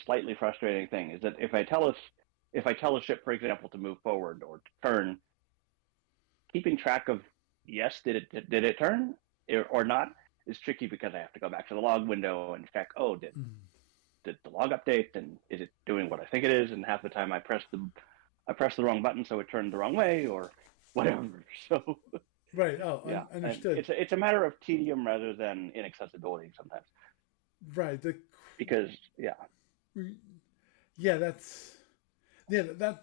slightly frustrating thing is that if I tell a ship, for example, to move forward or to turn, keeping track of yes, did it turn or not is tricky, because I have to go back to the log window and check, did the log update, and is it doing what I think it is? And half the time I press the wrong button, so it turned the wrong way or whatever. So right. Oh, yeah. Understood. It's a matter of tedium rather than inaccessibility sometimes. Right.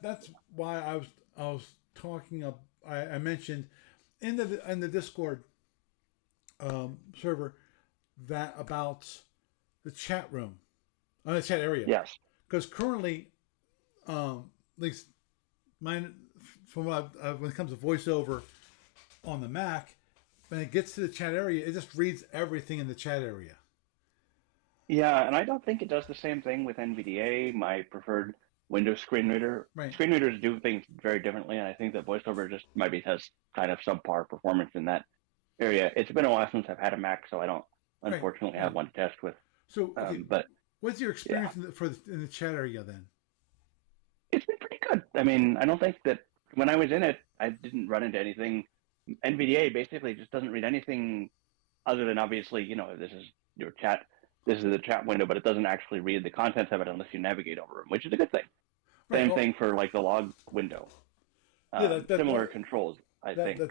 That's why I was talking. I mentioned in the Discord server that about the chat room, the chat area. Yes. Because currently, at least mine, from what when it comes to voiceover on the Mac, when it gets to the chat area, it just reads everything in the chat area. Yeah, and I don't think it does the same thing with NVDA, my preferred Windows screen reader. Right. Screen readers do things very differently, and I think that VoiceOver just maybe has kind of subpar performance in that area. It's been a while since I've had a Mac, so I don't unfortunately have one to test with. So, okay, but what's your experience in the chat area then? It's been pretty good. I mean, I don't think that when I was in it, I didn't run into anything. NVDA basically just doesn't read anything other than obviously, this is your chat. This is the chat window, but it doesn't actually read the contents of it unless you navigate over them, which is a good thing. Same thing for like the log window. Similar controls, I think.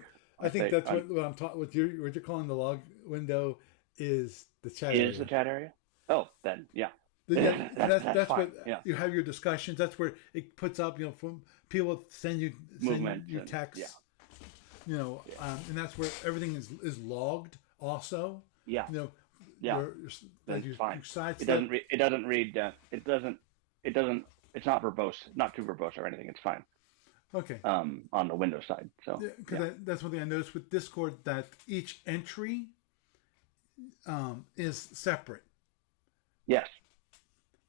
I think that's what I'm talking. What you're calling the log window is the chat area. Is the chat area? Oh, then yeah. That's what you have your discussions. That's where it puts up. From people send you texts. And that's where everything is logged. Also. Yeah. That's fine. It doesn't read. It doesn't. It's not verbose. Not too verbose or anything. It's fine. Okay. On the Windows side, so because that's one thing I noticed with Discord, that each entry is separate. Yes.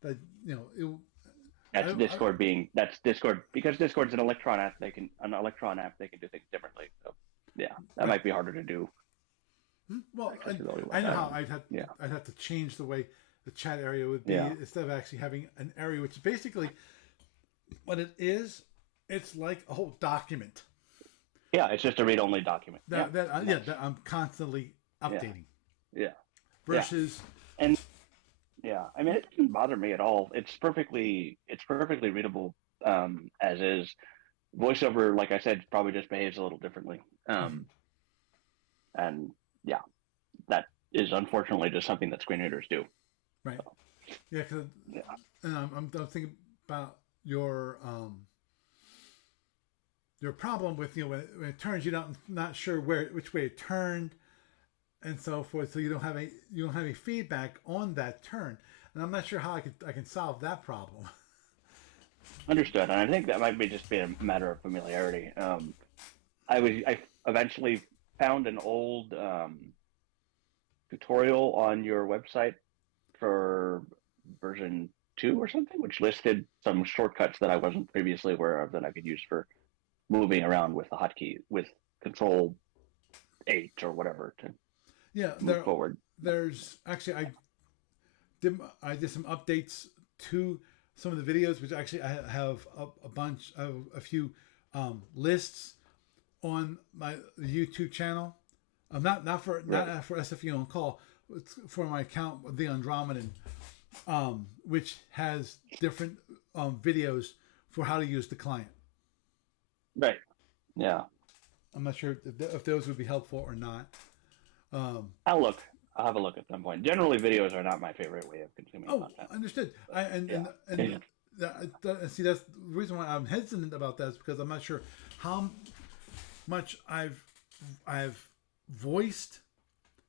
That that's Discord because Discord's an Electron app. They can do things differently. So yeah, that might be harder to do. Well, I know how I'd have to change the way the chat area would be instead of actually having an area, which is basically what it is. It's like a whole document. Yeah, it's just a read-only document. That I'm constantly updating. Yeah. Versus. And I mean, it doesn't bother me at all. It's perfectly readable as is. VoiceOver, like I said, probably just behaves a little differently. And yeah, that is unfortunately just something that screen readers do. Right. So, because I'm thinking about your problem with when it turns, you're not sure which way it turned, and so forth. So you don't have any feedback on that turn, and I'm not sure how I can solve that problem. Understood, and I think that might just be a matter of familiarity. I eventually found an old tutorial on your website for version 2 or something, which listed some shortcuts that I wasn't previously aware of that I could use for moving around with the hotkey with Control 8 or whatever to move forward. There's actually I did some updates to some of the videos, which actually I have a few lists on my YouTube channel. Not for SFU on Call, it's for my account, the Andromedan, which has different videos for how to use the client. Right. Yeah. I'm not sure if those would be helpful or not. I'll have a look at some point. Generally, videos are not my favorite way of consuming content. Understood. See, that's the reason why I'm hesitant about that, is because I'm not sure how much I've voiced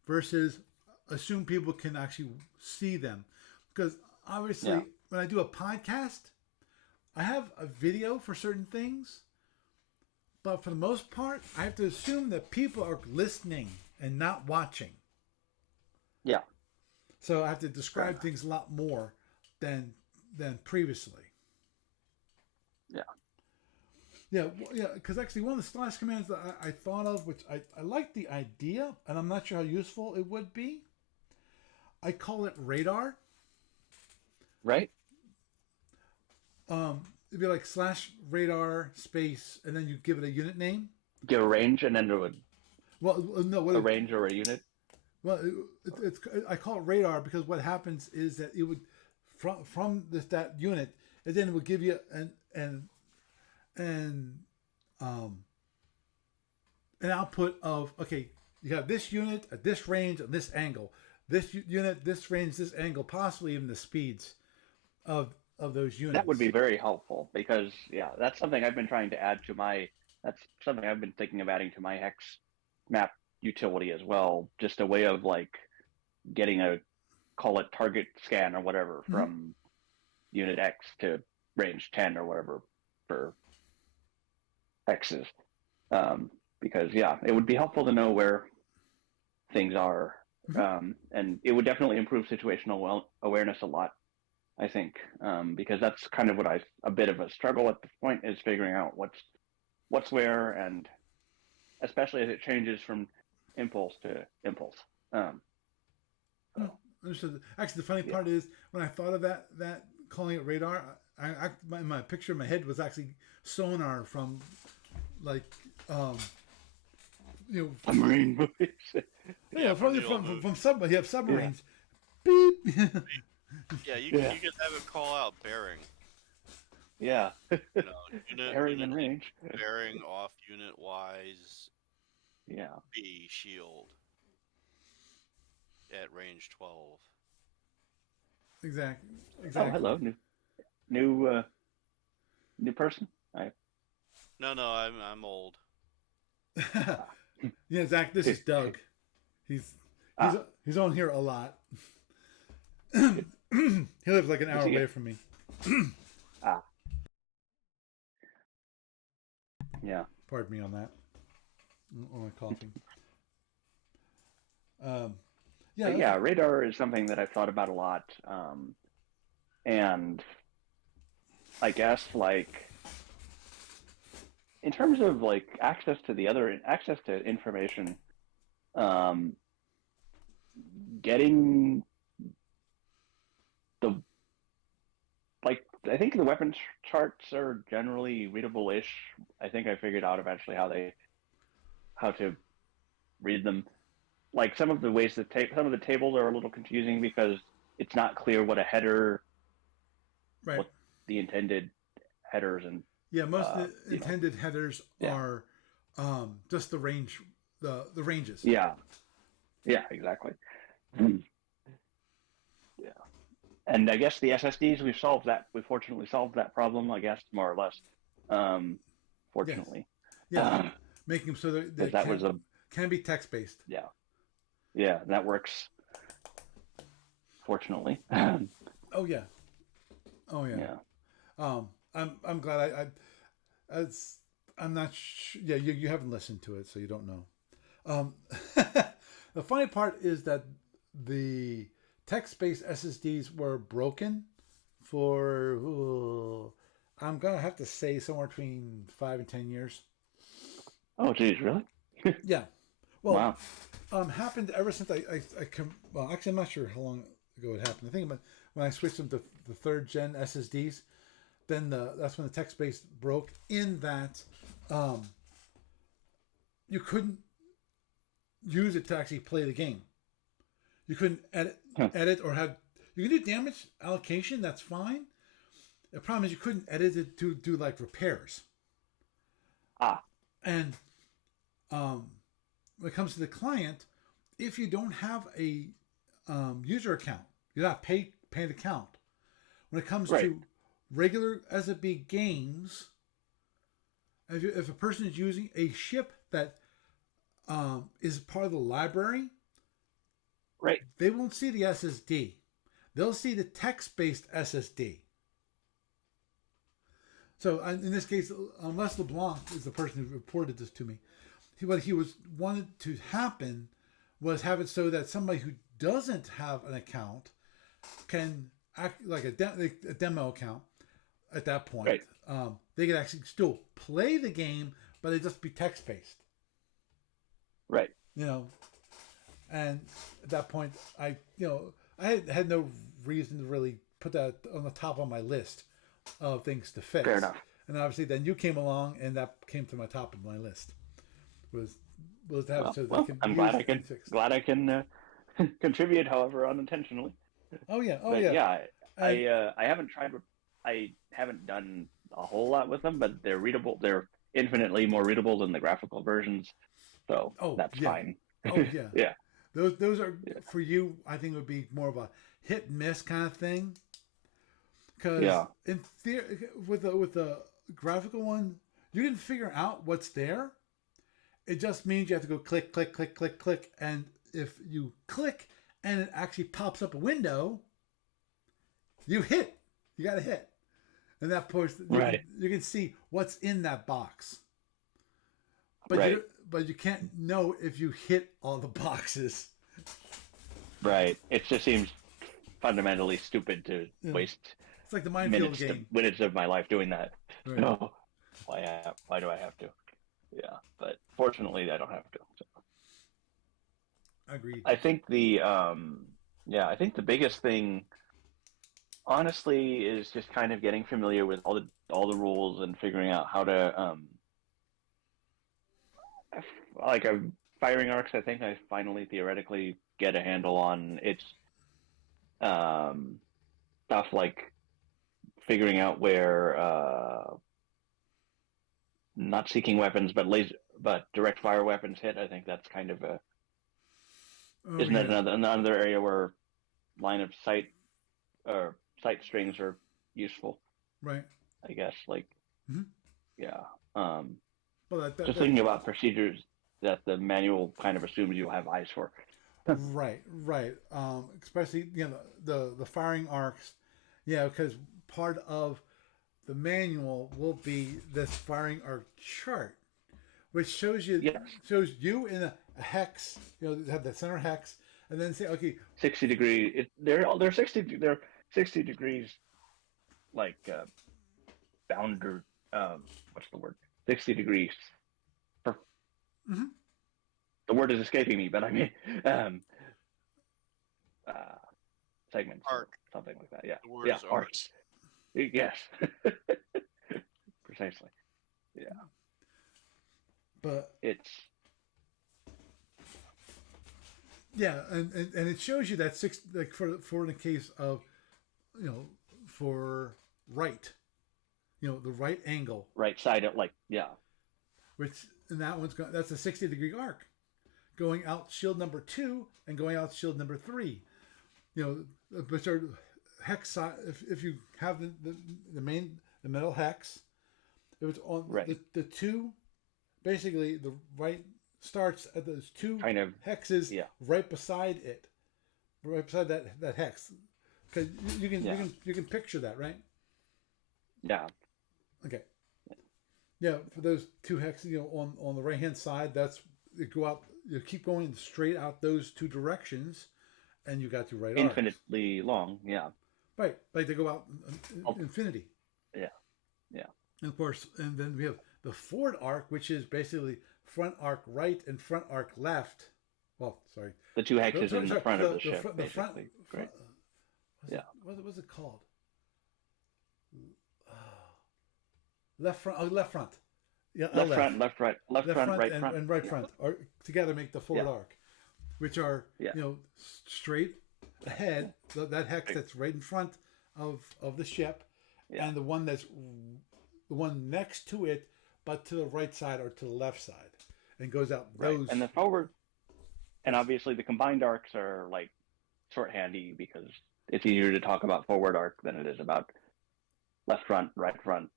versus assume people can actually see them. Because obviously, when I do a podcast, I have a video for certain things. But for the most part, I have to assume that people are listening and not watching. Yeah. So I have to describe things a lot more than previously. Yeah. Yeah, because actually one of the last commands that I thought of, which I like the idea, and I'm not sure how useful it would be, I call it radar. Right. It'd be like /radar space, and then you give it a unit name. Give a range, and then it would. Well, no. A range or a unit. Well, I call it radar because what happens is that it would from that unit, and then it would give you an output of, okay, you have this unit at this range at this angle, this unit, this range, this angle, possibly even the speeds of those units. That would be very helpful because that's something I've been trying to add to that's something I've been thinking of adding to my hex map utility as well. Just a way of like getting call it target scan or whatever from unit X to range 10 or whatever for X's. Because it would be helpful to know where things are. And it would definitely improve situational awareness a lot, I think, because that's kind of what a bit of a struggle at this point is figuring out what's where, and especially as it changes from impulse to impulse. Understood. Actually, the funny part is when I thought of that calling it radar, my picture in my head was actually sonar from like submarine movies. From submarine. You have submarines. Beep. Yeah, you could have it call out bearing. Yeah. Unit, bearing in range. Bearing off unit wise. Yeah. B shield at range 12. Exactly. Oh, hello, new person. No, I'm old. Yeah, Zach. This is Doug. He's on here a lot. He lives like an hour away from me. Yeah. Pardon me on that. On my coughing. Radar is something that I've thought about a lot, and I guess like in terms of like access to information, getting I think the weapons charts are generally readable-ish. I think I figured out eventually how to read them. Like some of the ways some of the tables are a little confusing because it's not clear what a header, what the intended headers and most of the intended headers are just the range, the ranges. Yeah, exactly. Yeah, and I guess the SSDs we've fortunately solved that problem. I guess more or less. Fortunately. Yes. Making them so that can be text based. Yeah, that works. Fortunately. Oh yeah. I'm glad I'm not sure. Yeah, you haven't listened to it, so you don't know. The funny part is that the text-based SSDs were broken for I'm gonna have to say somewhere between 5 and 10 years. Oh, geez, really? Yeah. Well, wow. Happened ever since well, actually, I'm not sure how long ago it happened. I think when I switched them to the 3rd gen SSDs, then that's when the text-based broke. In that, you couldn't use it to actually play the game. You couldn't edit or have. You can do damage allocation. That's fine. The problem is you couldn't edit it to do like repairs. And when it comes to the client, if you don't have a user account, you're not paid account. When it comes to regular SSB games, if a person is using a ship that is part of the library, they won't see the SSD. They'll see the text-based SSD. So in this case, Les LeBlanc is the person who reported this to me. What he wanted to happen was have it so that somebody who doesn't have an account can act like a demo account. At that point, they could actually still play the game, but it'd just be text-based. Right. And at that point, I had no reason to really put that on the top of my list of things to fix. Fair enough. And obviously, then you came along, and that came to my top of my list. Was to have so they can. I'm glad I can contribute, however unintentionally. Oh yeah. I haven't tried. I haven't done a whole lot with them, but they're readable. They're infinitely more readable than the graphical versions, so that's fine. Oh yeah. Yeah. Those are for you. I think it would be more of a hit and miss kind of thing. Because in theory, with the graphical one, you can figure out what's there. It just means you have to go click, click, click, click, click, and if you click and it actually pops up a window, you got to hit, and that push. You can see what's in that box. But but you can't know if you hit all the boxes. Right. It just seems fundamentally stupid to waste It's like the minefield minutes game. minutes of my life doing that. Right. No, why do I have to? Yeah, but fortunately, I don't have to. So. Agreed. I think I think the biggest thing, honestly, is just kind of getting familiar with all the rules and figuring out how to like firing arcs. I think I finally theoretically get a handle on its stuff like figuring out where not seeking weapons but direct fire weapons hit. I think that's kind of isn't that another area where line of sight or sight strings are useful? Right. I guess yeah. Well, just thinking about procedures that the manual kind of assumes you'll have eyes for. Right. Especially the firing arcs, because part of the manual will be this firing arc chart, which shows you in a hex. Have the center hex, and then say 60-degree. They're 60 degrees like bounded. What's the word? 60 degrees. Mm-hmm. The word is escaping me, but I mean segments, arc, something like that. Yeah, the word is arcs. Yes, precisely. Yeah, but it's and it shows you that for the case of for right, the right angle, right side of which and that that's a 60-degree arc going out shield number 2 and going out shield number 3. Which are hex side. If you have the metal hex, if it's on the two, basically the right starts at those two kind of hexes right beside it, right beside that hex, because you can picture that, right? Yeah. Okay. Yeah, for those two hexes, on the right hand side, that's you go out. You keep going straight out those two directions, and you got your right arcs. Infinitely long. Yeah. Right, like they go out infinity. Yeah. And of course, and then we have the forward arc, which is basically front arc right and front arc left. Well, sorry. The two hexes in the front of the ship. The front. Right. What was it called? Left front. Oh, left front. Yeah, left front, left right, left front, right front, and right front, or together make the forward arc, which are straight ahead. That hex that's right in front of the ship, and the one that's the one next to it, but to the right side or to the left side, and goes out those. And the forward, and obviously the combined arcs are like shorthandy because it's easier to talk about forward arc than it is about left front, right front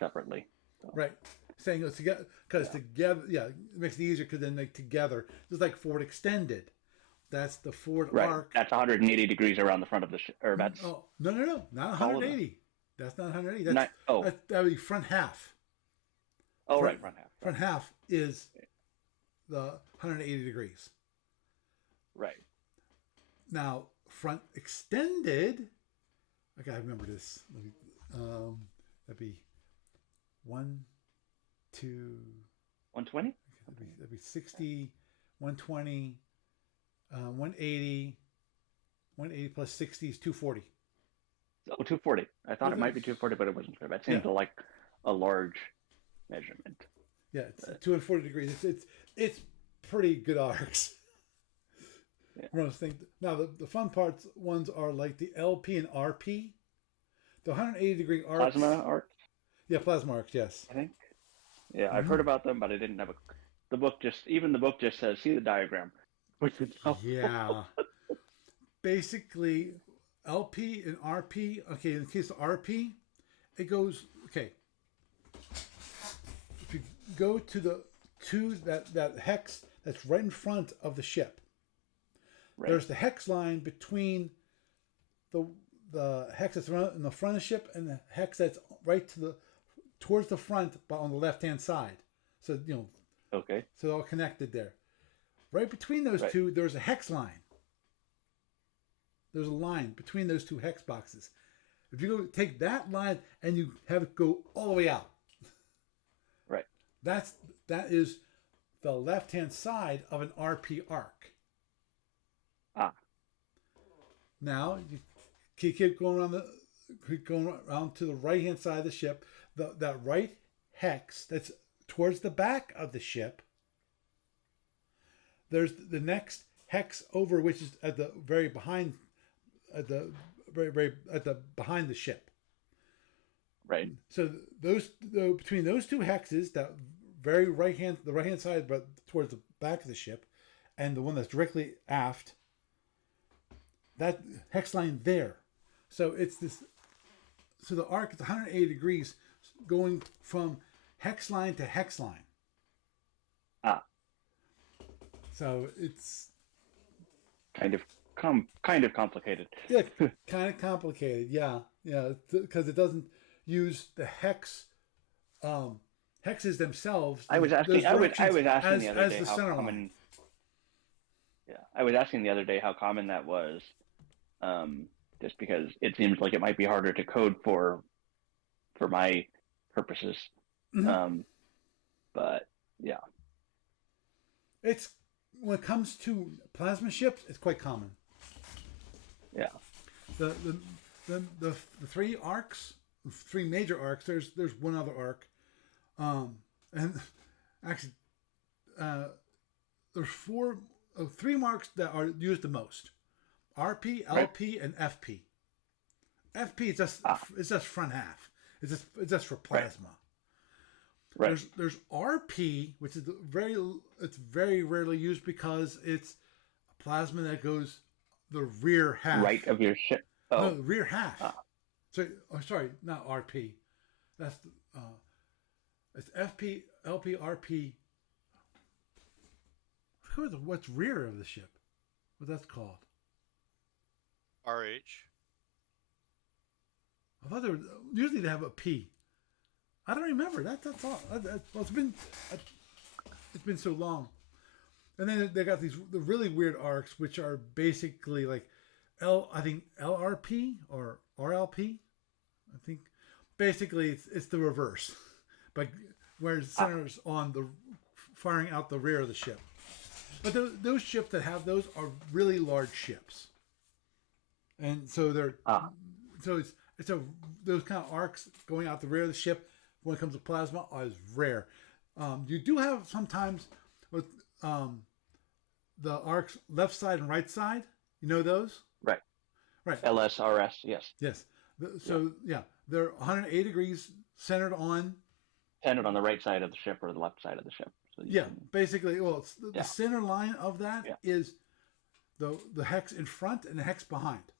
separately. So. Right. Saying it together because together, it makes it easier because then together, just like forward extended. That's the forward arc. That's 180 degrees around the front of the ship. Or that's no, not 180. That's not 180. That would be front half. Oh, front half. Front half is the 180 degrees. Right. Now, front extended. I gotta remember this. That'd be 120. That'd be 60, 120, 180. 180 plus 60 is 240. Oh, 240. I thought it might be 240, but it wasn't sure. That seemed like a large measurement. Yeah, it's 240 degrees. It's pretty good arcs. Yeah. Now the fun parts ones are like the LP and RP. The 180 degree arcs. Plasma arcs. Yeah, plasma arcs. Yes. I think. Yeah, I've heard about them, but I didn't have the book just says see the diagram, which is helpful. Yeah. Basically, LP and RP. Okay, in the case of RP, it goes If you go to that hex that's right in front of the ship, there's the hex line between the hex that's in the front of the ship and the hex that's right towards the front, but on the left hand side. So Okay. So they're all connected there. Right between those two, there's a hex line. There's a line between those two hex boxes. If you go take that line and you have it go all the way out, Right. that is the left-hand side of an RP arc. Now you keep going around to the right-hand side of the ship. That right hex that's towards the back of the ship. There's the next hex over, which is at the very behind, behind the ship. Right. So between those two hexes, that the right hand side, but towards the back of the ship, and the one that's directly aft, that hex line there. So it's this. So the arc is 180 degrees, going from hex line to hex line. So it's kind of complicated. Yeah, kind of complicated. Yeah, because it doesn't use the hex hexes themselves. I was asking the other day how center common. line. Yeah, I was asking the other day how common that was, just because it seems like it might be harder to code for my purposes. Mm-hmm. But yeah, it's when it comes to plasma ships, it's quite common. Yeah. The three arcs, three major arcs. There's one other arc, and actually, there's three marks that are used the most: RP, LP, and FP. FP is just front half. It's just for plasma. Right. There's RP, which is very rarely used because it's a plasma that goes the rear half. Right of your ship. Oh. No, the rear half. Sorry, not RP. That's it's FP, LP, RP. I forget what's rear of the ship. What that's called? RH. I thought usually they have a P. I don't remember. That's all. It's been so long. And then they got the really weird arcs, which are basically like I think LRP or RLP. I think basically it's the reverse, but where it centers on the firing out the rear of the ship. But those ships that have those are really large ships, and so they're so those kind of arcs going out the rear of the ship. When it comes to plasma, is rare. You do have sometimes with the arcs left side and right side. You know those? Right. LSRS, yes. Yes. They're 180 degrees centered on the right side of the ship or the left side of the ship. So basically, well, it's the center line of that is the hex in front and the hex behind.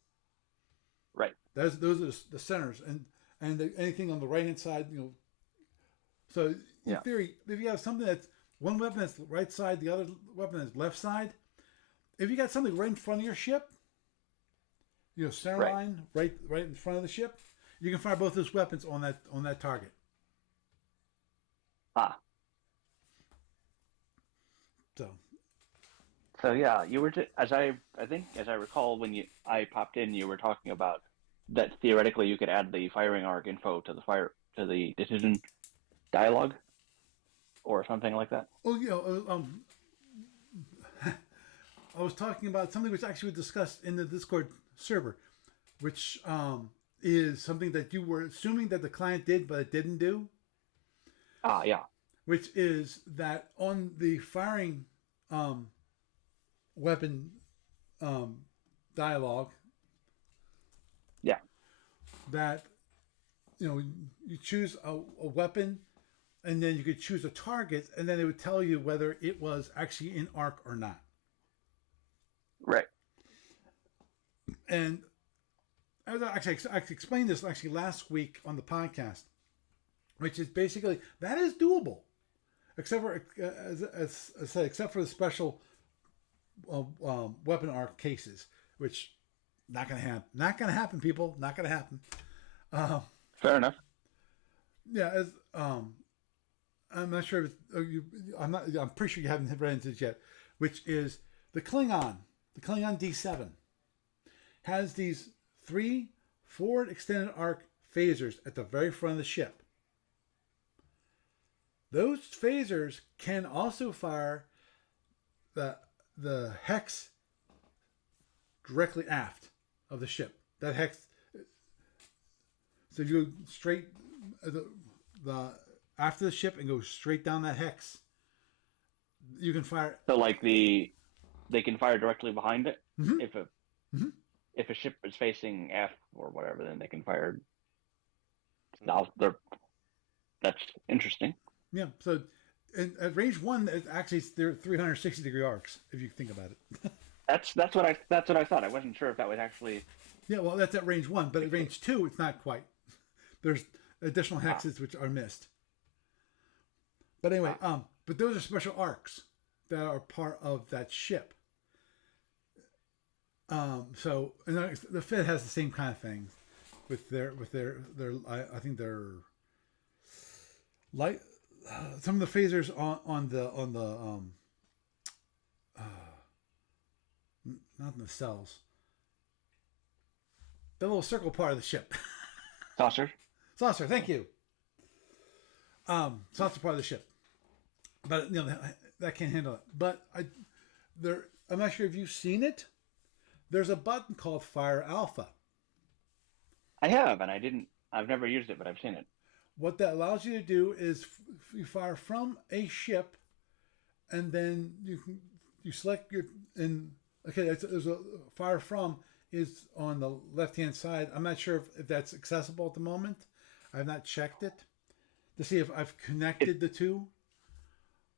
Right. Those are the centers, and anything on the right hand side, So in theory, if you have something that's one weapon that's right side, the other weapon is left side. If you got something right in front of your ship, center line right in front of the ship, you can fire both those weapons on that target. So yeah, you were as I recall when I popped in, you were talking about that theoretically you could add the firing arc info to the decision dialogue or something like that. Oh I was talking about something which actually was discussed in the Discord server, which is something that you were assuming that the client did, but it didn't do. Yeah. Which is that on the firing weapon dialogue. Yeah. That you choose a weapon, and then you could choose a target, and then it would tell you whether it was actually in arc or not. Right. And I explained this actually last week on the podcast, which is basically that is doable, except for as I said, except for the special weapon arc cases, which not going to happen. Not going to happen, people. Not going to happen. Fair enough. Yeah, I'm not sure. I'm pretty sure you haven't read into it yet. Which is the Klingon D7 has these 3 forward extended arc phasers at the very front of the ship. Those phasers can also fire the hex directly aft of the ship. That hex. So if you go straight the after the ship and go straight down that hex, you can fire. So like they can fire directly behind it. Mm-hmm. If a ship is facing aft or whatever, then they can fire. That's interesting. Yeah. So at range 1, actually they're 360-degree arcs if you think about it. That's what I thought. I wasn't sure if that was actually. Yeah. Well, that's at range 1, but at range 2, it's not quite. There's additional hexes which are missed. But anyway, but those are special arcs that are part of that ship. So and the Fed has the same kind of thing with their I think they're light. Some of the phasers on the not in the cells, the little circle part of the ship. Saucer, thank you. Saucer part of the ship, but that can't handle it. But I'm not sure if you've seen it. There's a button called Fire Alpha. I have, and I've never used it, but I've seen it. What that allows you to do is you fire from a ship, and then you select there's a fire from is on the left hand side. I'm not sure if that's accessible at the moment. I've not checked it to see if I've connected the two.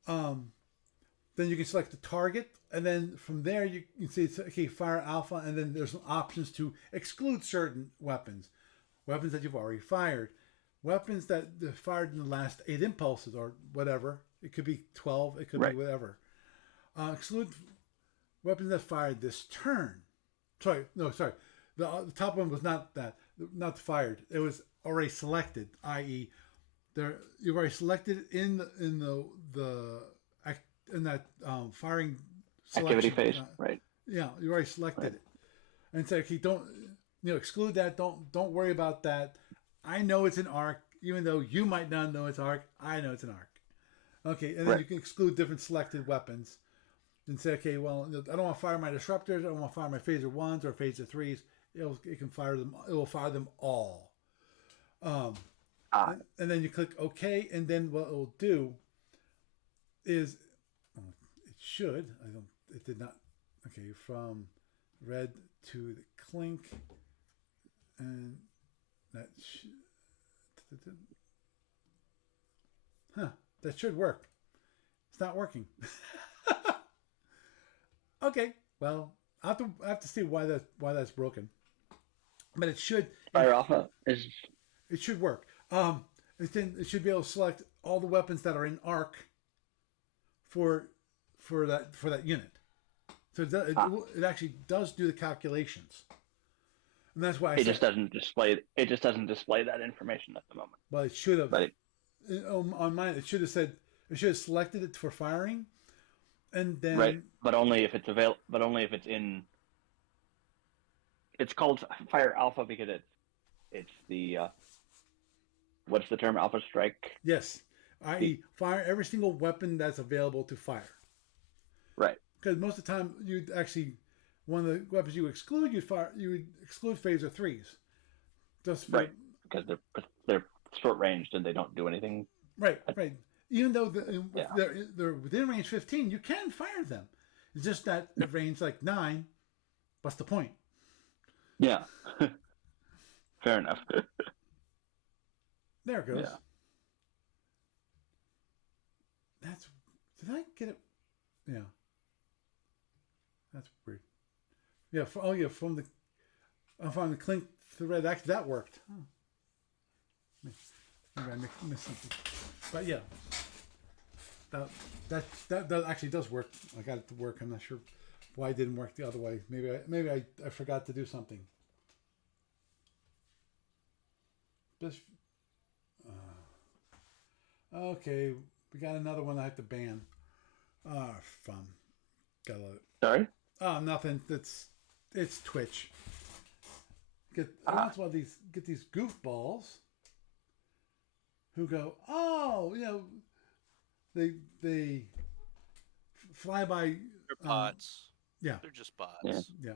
Then you can select the target, and then from there you can see it's okay, Fire Alpha, and then there's some options to exclude certain weapons that you've already fired, weapons that fired in the last 8 impulses or whatever. It could be 12, it could be whatever. Exclude weapons that fired this turn. Sorry. The top one was not not fired. It was already selected, i.e., you've already selected in that firing activity phase, right? Yeah, you already selected it, and say, okay, don't exclude that. Don't worry about that. I know it's an arc, even though you might not know it's arc. I know it's an arc. Okay, and then you can exclude different selected weapons, and say, okay, well, I don't want to fire my disruptors. I don't want to fire my phaser 1s or phaser 3s. It can fire them. It will fire them all. And then you click OK, and then what it will do is it should. It did not. Okay, from red to the clink, and that. That should work. It's not working. Okay, well, I have to see why that's broken, but it should. Fire Alpha is. It should work. It should be able to select all the weapons that are in arc for that unit. So it actually does do the calculations, and that's why it just doesn't display. It just doesn't display that information at the moment. Well, it should have. But on mine, it should have said. It should have selected it for firing, and then right, but only if it's available. But only if it's in. It's called Fire Alpha because it's the. What's the term? Alpha strike. Yes, i.e., fire every single weapon that's available to fire. Right. Because most of the time, you'd actually one of the weapons you exclude, you would exclude phaser 3s. Right, because they're short ranged and they don't do anything. Right. Even though they're within range 15, you can fire them. It's just that at range like 9, what's the point? Yeah. Fair enough. There it goes. Yeah. Did I get it? Yeah. That's weird. Yeah. From the clink to the red. Actually, that worked. Oh. Maybe I missed something. But yeah, that actually does work. I got it to work. I'm not sure why it didn't work the other way. Maybe I forgot to do something. Just okay. We got another one I have to ban. Fun. Gotta love it. Sorry? Oh, nothing. It's Twitch. Once in a while get these goofballs who go, oh, they fly by. They're bots. Yeah. They're just bots. Yeah.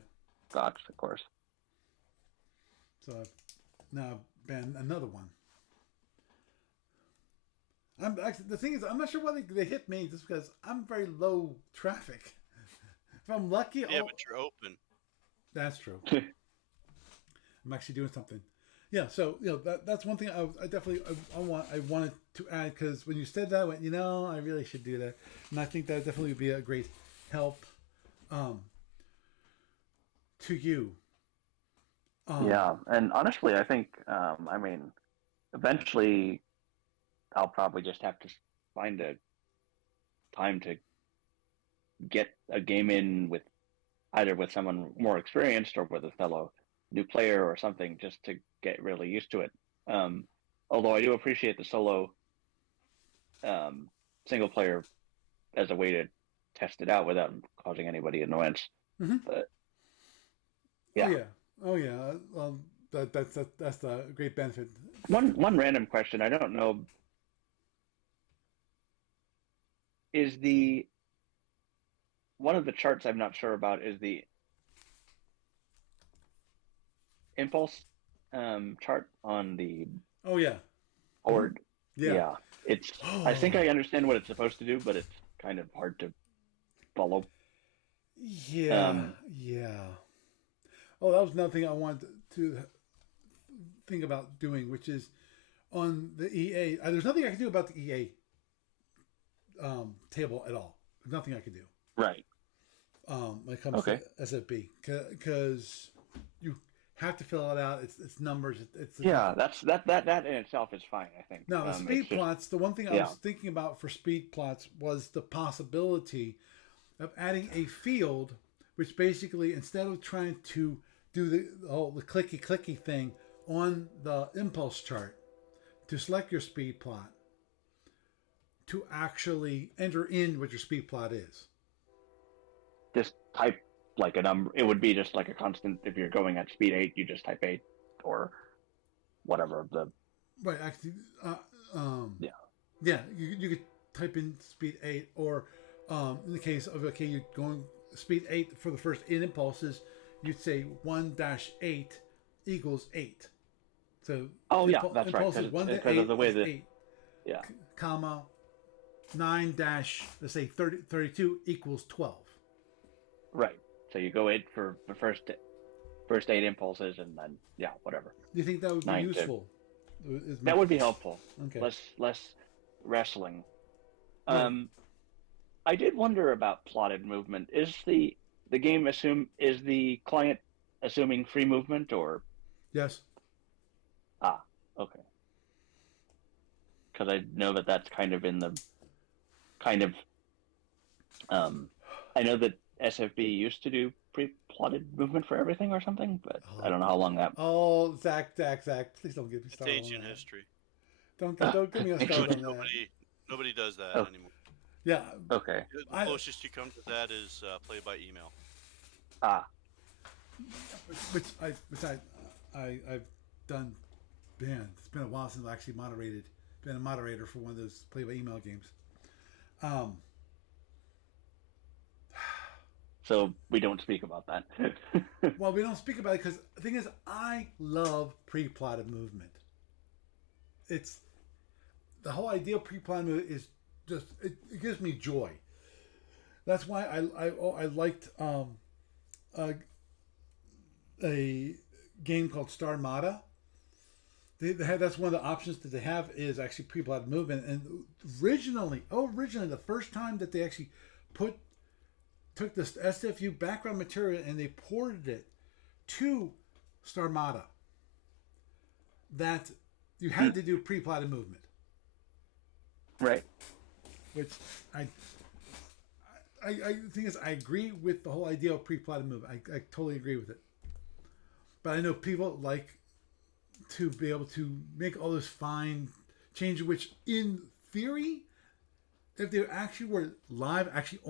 Bots, of course. So now ban another one. The thing is, I'm not sure why they hit me, just because I'm very low traffic. If I'm lucky, yeah, but you're open. That's true. I'm actually doing something. Yeah, so that's one thing I definitely wanted to add, because when you said that, I went, I really should do that, and I think that definitely would be a great help to you. Yeah, and honestly, I think eventually I'll probably just have to find a time to get a game in with either with someone more experienced or with a fellow new player or something, just to get really used to it. Although I do appreciate the solo single player as a way to test it out without causing anybody annoyance. Mm-hmm. But yeah. Oh yeah. That's the great benefit. One random question. I don't know. Is one of the charts I'm not sure about is the impulse chart on the board. Yeah. It's I think I understand what it's supposed to do, but it's kind of hard to follow. Yeah. Oh, that was another thing I wanted to think about doing, which is on the EA. There's nothing I can do about the EA table at all. There's nothing I can do. Right. When it comes to SFB, because you have to fill it out. It's numbers. That in itself is fine, I think. Now the speed plots. The one thing I was thinking about for speed plots was the possibility of adding a field, which basically, instead of trying to do the clicky thing on the impulse chart to select your speed plot, to actually enter in what your speed plot is. Just type like a number. It would be just like a constant. If you're going at speed 8, you just type 8 or whatever Right. Actually, yeah. You could type in speed 8, or in the case of you're going speed 8 for the first 8 impulses, you'd say 1-8 equals 8. So that's right. Because of the way that 8, comma 9 dash, let's say 32 equals 12. Right. So you go 8 for the first 8 impulses, and then whatever. Do you think that would be useful? That would be helpful. Okay. Less wrestling. I did wonder about plotted movement. Is the game is the client assuming free movement, or? Yes. Okay. Because I know that's kind of in the I know that SFB used to do pre-plotted movement for everything or something, but I don't know how long that. Oh, Zack, please don't get me started. It's ancient history. Don't get me started on that. Nobody does that anymore. Yeah. Okay. The closest you come to that is play by email. Which I've done. Man, it's been a while since I actually been a moderator for one of those play by email games. So we don't speak about that. Well, we don't speak about it because the thing is, I love pre-plotted movement. It's the whole idea of pre-plotted movement is just it gives me joy. That's why I liked a game called Starmada. That's one of the options that they have is actually pre-plotted movement. And originally, the first time that they actually took this SFU background material and they ported it to Starmada, that you had to do pre-plotted movement. Right. Which I think is I agree with the whole idea of pre-plotted movement. I totally agree with it. But I know people like to be able to make all those fine changes, which in theory if they actually were live, actually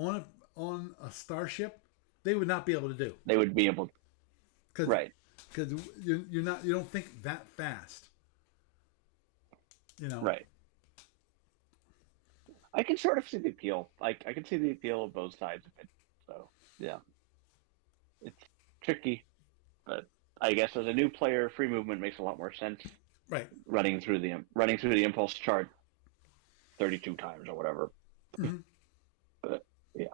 on a starship, they would not be able to do. They would be able, Cause, right? Because you don't think that fast. You know. Right. I can sort of see the appeal. I can see the appeal of both sides of it. So yeah, it's tricky, but I guess as a new player, free movement makes a lot more sense. Right. Running through the impulse chart 32 times or whatever. Mm-hmm. But yeah.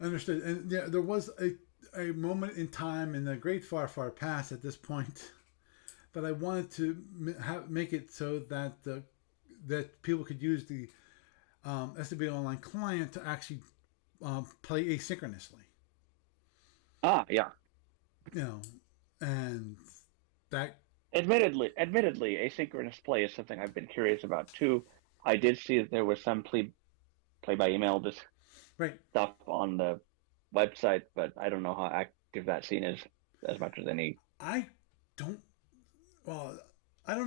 Understood. And yeah, there was a moment in time in the great far, far past at this point that I wanted to make it so that that people could use the SWB Online client to actually play asynchronously. Yeah. You know, and that. Admittedly, asynchronous play is something I've been curious about too. I did see that there was some play by email stuff on the website, but I don't know how active that scene is as much as any. I don't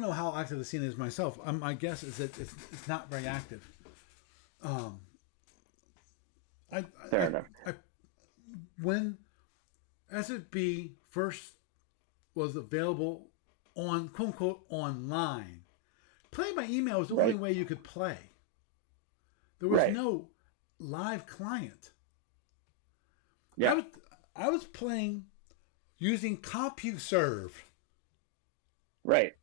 know how active the scene is myself. My guess is that it's not very active. Fair enough. When SFB first was available on quote unquote online, play by email was the only way you could play. There was no live client. Yeah. I was playing using CompuServe. Right.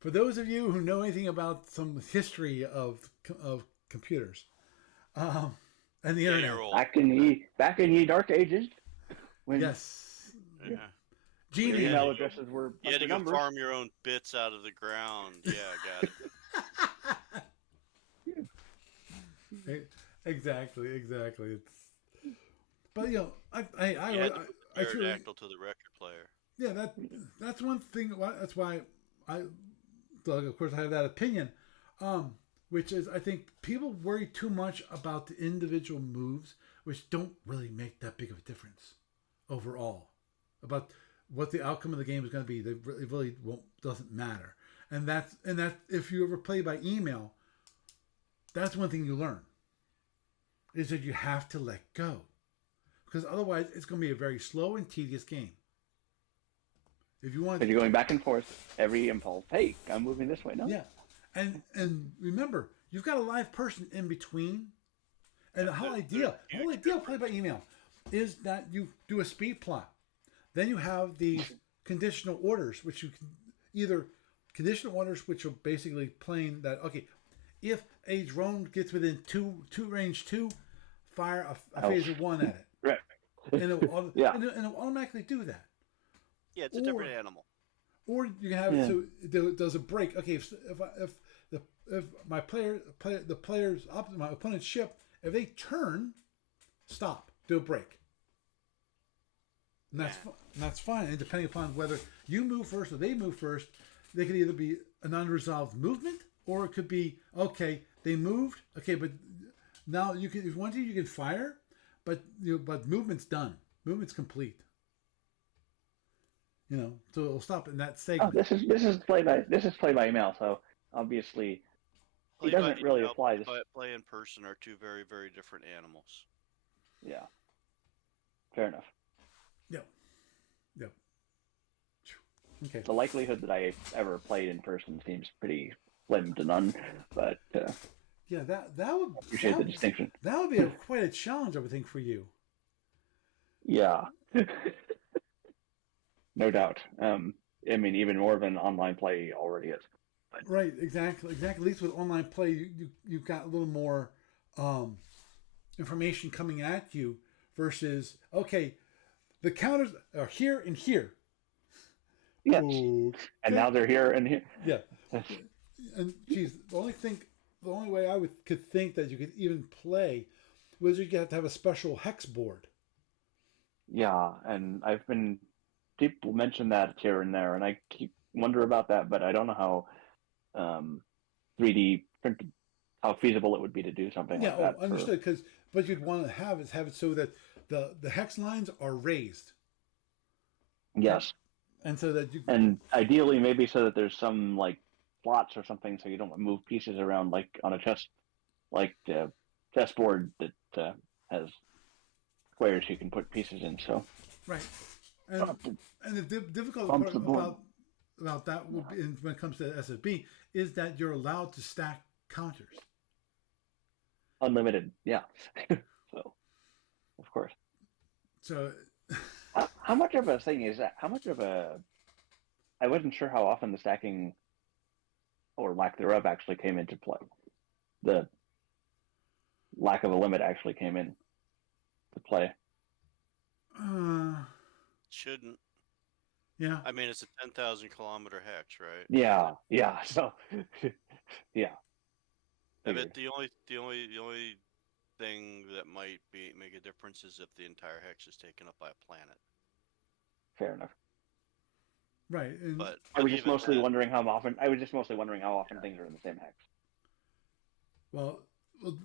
For those of you who know anything about some history of computers and the internet, back in the dark ages, when yes, yeah. Genie email addresses were you had to go numbers. farm your own bits out of the ground. Yeah, I got it. Exactly. It's, but you know, I pterodactyl to the record player. Yeah, that's one thing. That's why Doug, of course, I have that opinion, which is I think people worry too much about the individual moves, which don't really make that big of a difference overall about what the outcome of the game is going to be. It really doesn't matter, and that if you ever play by email, that's one thing you learn is that you have to let go, because otherwise it's going to be a very slow and tedious game. If you want, but you're going back and forth every impulse. Hey, I'm moving this way. No. Yeah, and remember, you've got a live person in between, and the whole idea of play by email is that you do a speed plot. Then you have these conditional orders, which you can either conditional orders, which are basically playing that. Okay, if a drone gets within range 2, fire a phaser 1 at it. Right. And it'll automatically do that. Yeah, it's a different animal. Or you can have it so it does a break. Okay, if my opponent's ship, if they turn, stop, do a break. And that's fine. And depending upon whether you move first or they move first, they could either be an unresolved movement, or it could be okay, they moved. Okay, but now you can, if you want to, you can fire, but but movement's done. Movement's complete. So it'll stop in that segment. Oh, this is play by email. So obviously, he doesn't really apply this. Play in person are two very, very different animals. Yeah. Fair enough. Yep. Okay. The likelihood that I ever played in person seems pretty slim to none, but yeah, that would appreciate the distinction. That would be quite a challenge, I would think, for you. Yeah. No doubt. I mean, even more than online play already is. But... Right, exactly. At least with online play, you've got a little more information coming at you versus, okay, the counters are here and here. Yes. Okay. And now they're here and here. Yeah. And geez, the only way I could think that you could even play was you have to have a special hex board. Yeah, and people mention that here and there, and I keep wonder about that, but I don't know how 3D printed, how feasible it would be to do something like that. Yeah, understood. Because what you'd want to have it so that the hex lines are raised. Yes. And so that and ideally maybe so that there's some like slots or something, so you don't move pieces around like on a chessboard that has squares you can put pieces in. So Right. And the difficult bump part the board. about that would be, when it comes to SFB, is that you're allowed to stack counters. Unlimited, yeah. So, of course. So, How much of a thing is that? How much of a? I wasn't sure how often the stacking or lack thereof actually came into play. The lack of a limit actually came in to play. Shouldn't. Yeah. I mean, it's a 10,000 kilometer hex, right? Yeah, yeah. So, yeah. I bet the only thing that might make a difference is if the entire hex is taken up by a planet. Fair enough. Right. And But I was just even mostly then, wondering how often. I was just mostly wondering how often things are in the same hex. well,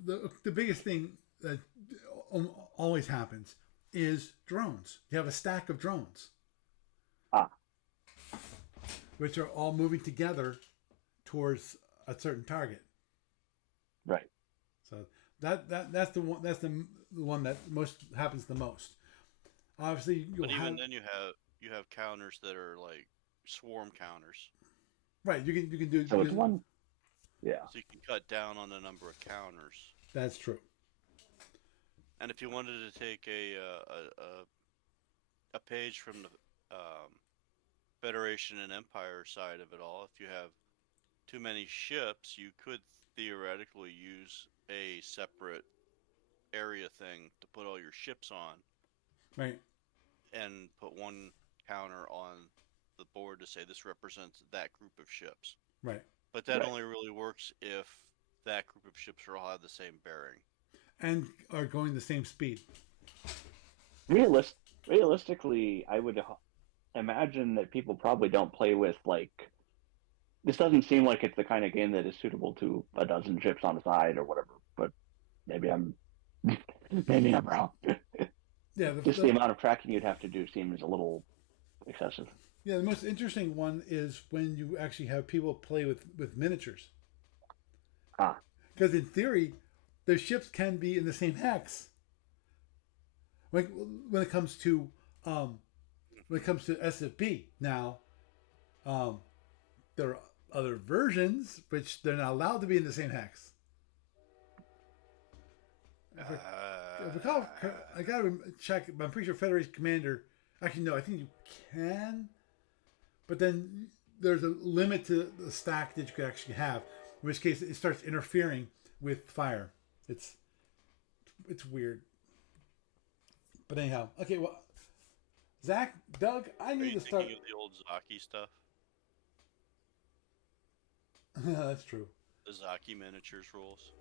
the biggest thing that always happens is drones. You have a stack of drones, which are all moving together towards a certain target. Right. So that's the one that most happens the most. Obviously, but even then you have counters that are like swarm counters. right. You can do So it's one. Yeah. So you can cut down on the number of counters. That's true. And if you wanted to take a page from the Federation and Empire side of it all, if you have too many ships, you could theoretically use a separate area thing to put all your ships on. Right. And put one counter on the board to say this represents that group of ships. Right. But that only really works if that group of ships all have the same bearing. And are going the same speed. Realistically, I would imagine that people probably don't play with like. This doesn't seem like it's the kind of game that is suitable to a dozen ships on the side or whatever. But maybe I'm wrong. Yeah. Just the amount of tracking you'd have to do seems a little excessive. Yeah, the most interesting one is when you actually have people play with miniatures. Because in theory, the ships can be in the same hex. When it comes to SFB now, there are other versions which they're not allowed to be in the same hex. If I recall, I gotta check. But I'm pretty sure Federation Commander. Actually, no. I think you can, but then there's a limit to the stack that you could actually have. In which case, it starts interfering with fire. It's weird. But anyhow, okay. Well, Zach, Doug, I need to start. Thinking of the old Zaki stuff? That's true. The Zaki miniatures rules.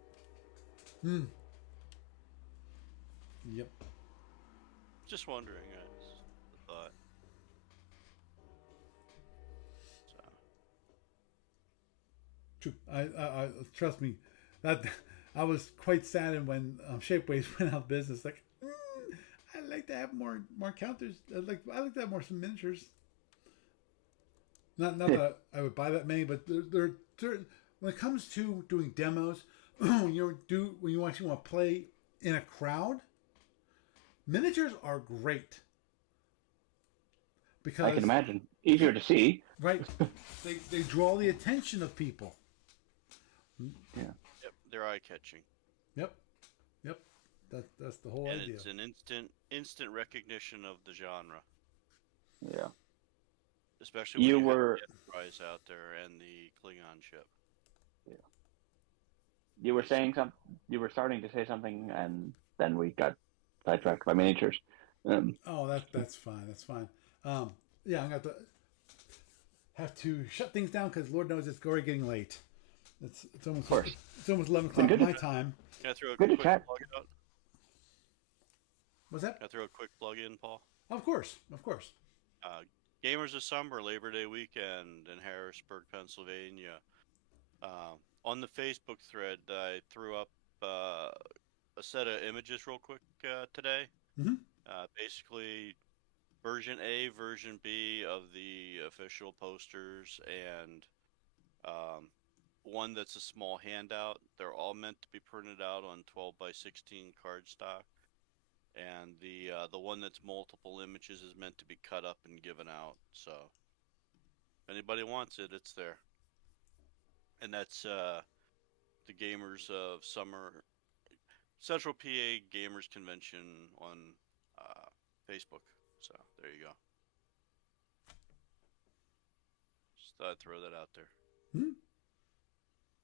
Yep. Just wondering, guys. The thought. So. True. I trust me. That I was quite saddened when Shapeways went out of business. Like, I'd like to have more counters. I'd like to have more some miniatures. Not that I would buy that many, but there certain, when it comes to doing demos, when you actually want to play in a crowd, miniatures are great. Because I can imagine. Easier to see. Right. They draw the attention of people. Yeah. Yep, they're eye catching. Yep. That's the whole and idea. It's an instant recognition of the genre. Yeah. Especially when you have the Enterprise out there and the Klingon ship. Yeah. You were saying something. You were starting to say something, and then we got sidetracked by miniatures. That's fine. That's fine. Yeah, I'm gonna have to shut things down because Lord knows it's already getting late. It's almost 11 o'clock my time. Can I throw a quick plug out? What's that? Can I throw a quick plug in, Paul? Of course. Gamers of Summer Labor Day weekend in Harrisburg, Pennsylvania. On the Facebook thread, I threw up a set of images real quick today. Mm-hmm. Basically, version A, version B of the official posters and One that's a small handout. They're all meant to be printed out on 12 by 16 cardstock. And the one that's multiple images is meant to be cut up and given out. So if anybody wants it, it's there. And that's the Gamers of Summer Central PA Gamers Convention on Facebook. So there you go. Just thought I'd throw that out there.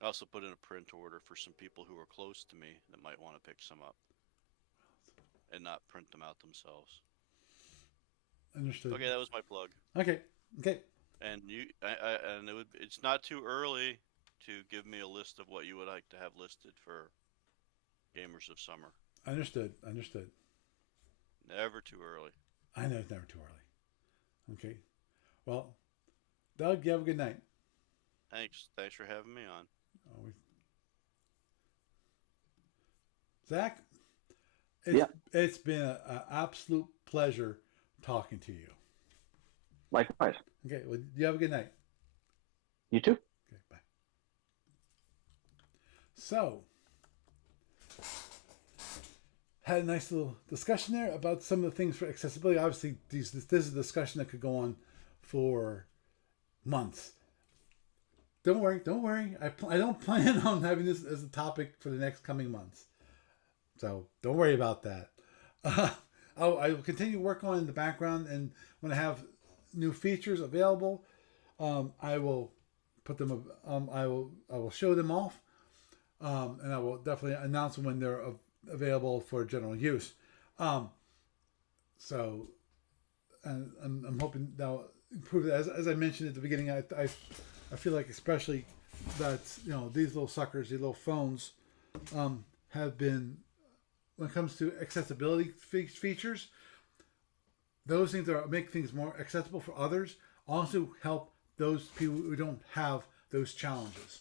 I also put in a print order for some people who are close to me that might want to pick some up and not print them out themselves. Understood. Okay, that was my plug. Okay. And it's not too early to give me a list of what you would like to have listed for Gamers of Summer. Understood. Never too early. I know it's never too early. Okay. Well, Doug, you have a good night. Thanks for having me on. Always. Zach, Yeah. It's been an absolute pleasure talking to you. Likewise. Okay, well, you have a good night. You too. Okay, bye. So, had a nice little discussion there about some of the things for accessibility. Obviously, this is a discussion that could go on for months. Don't worry. I don't plan on having this as a topic for the next coming months. So don't worry about that. I will continue to work on it in the background, and when I have new features available, I will put them. I will show them off, and I will definitely announce them when they're available for general use. So, and I'm hoping that'll improve it. As I mentioned at the beginning, I feel like especially that these little suckers, these little phones, have been, when it comes to accessibility features, those things that make things more accessible for others also help those people who don't have those challenges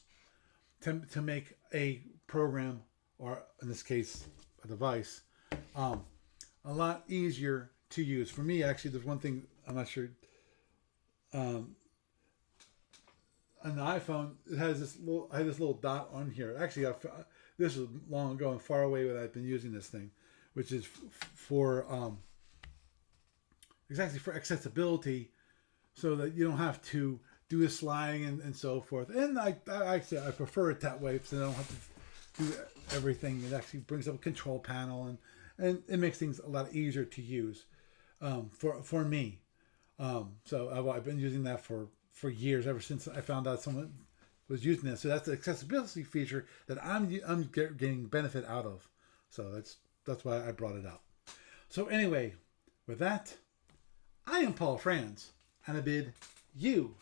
to make a program, or in this case a device, a lot easier to use. For me, actually, there's one thing I'm not sure. On the iPhone, it has this little. I have this little dot on here. Actually, this was long ago and far away when I've been using this thing, which is for exactly for accessibility, so that you don't have to do the sliding and so forth. And I prefer it that way, so I don't have to do everything. It actually brings up a control panel, and it makes things a lot easier to use for me. So I've been using that for years, ever since I found out someone was using that. So that's the accessibility feature that I'm getting benefit out of. So that's why I brought it up. So anyway, with that, I am Paul Franz, and I bid you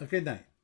a good night.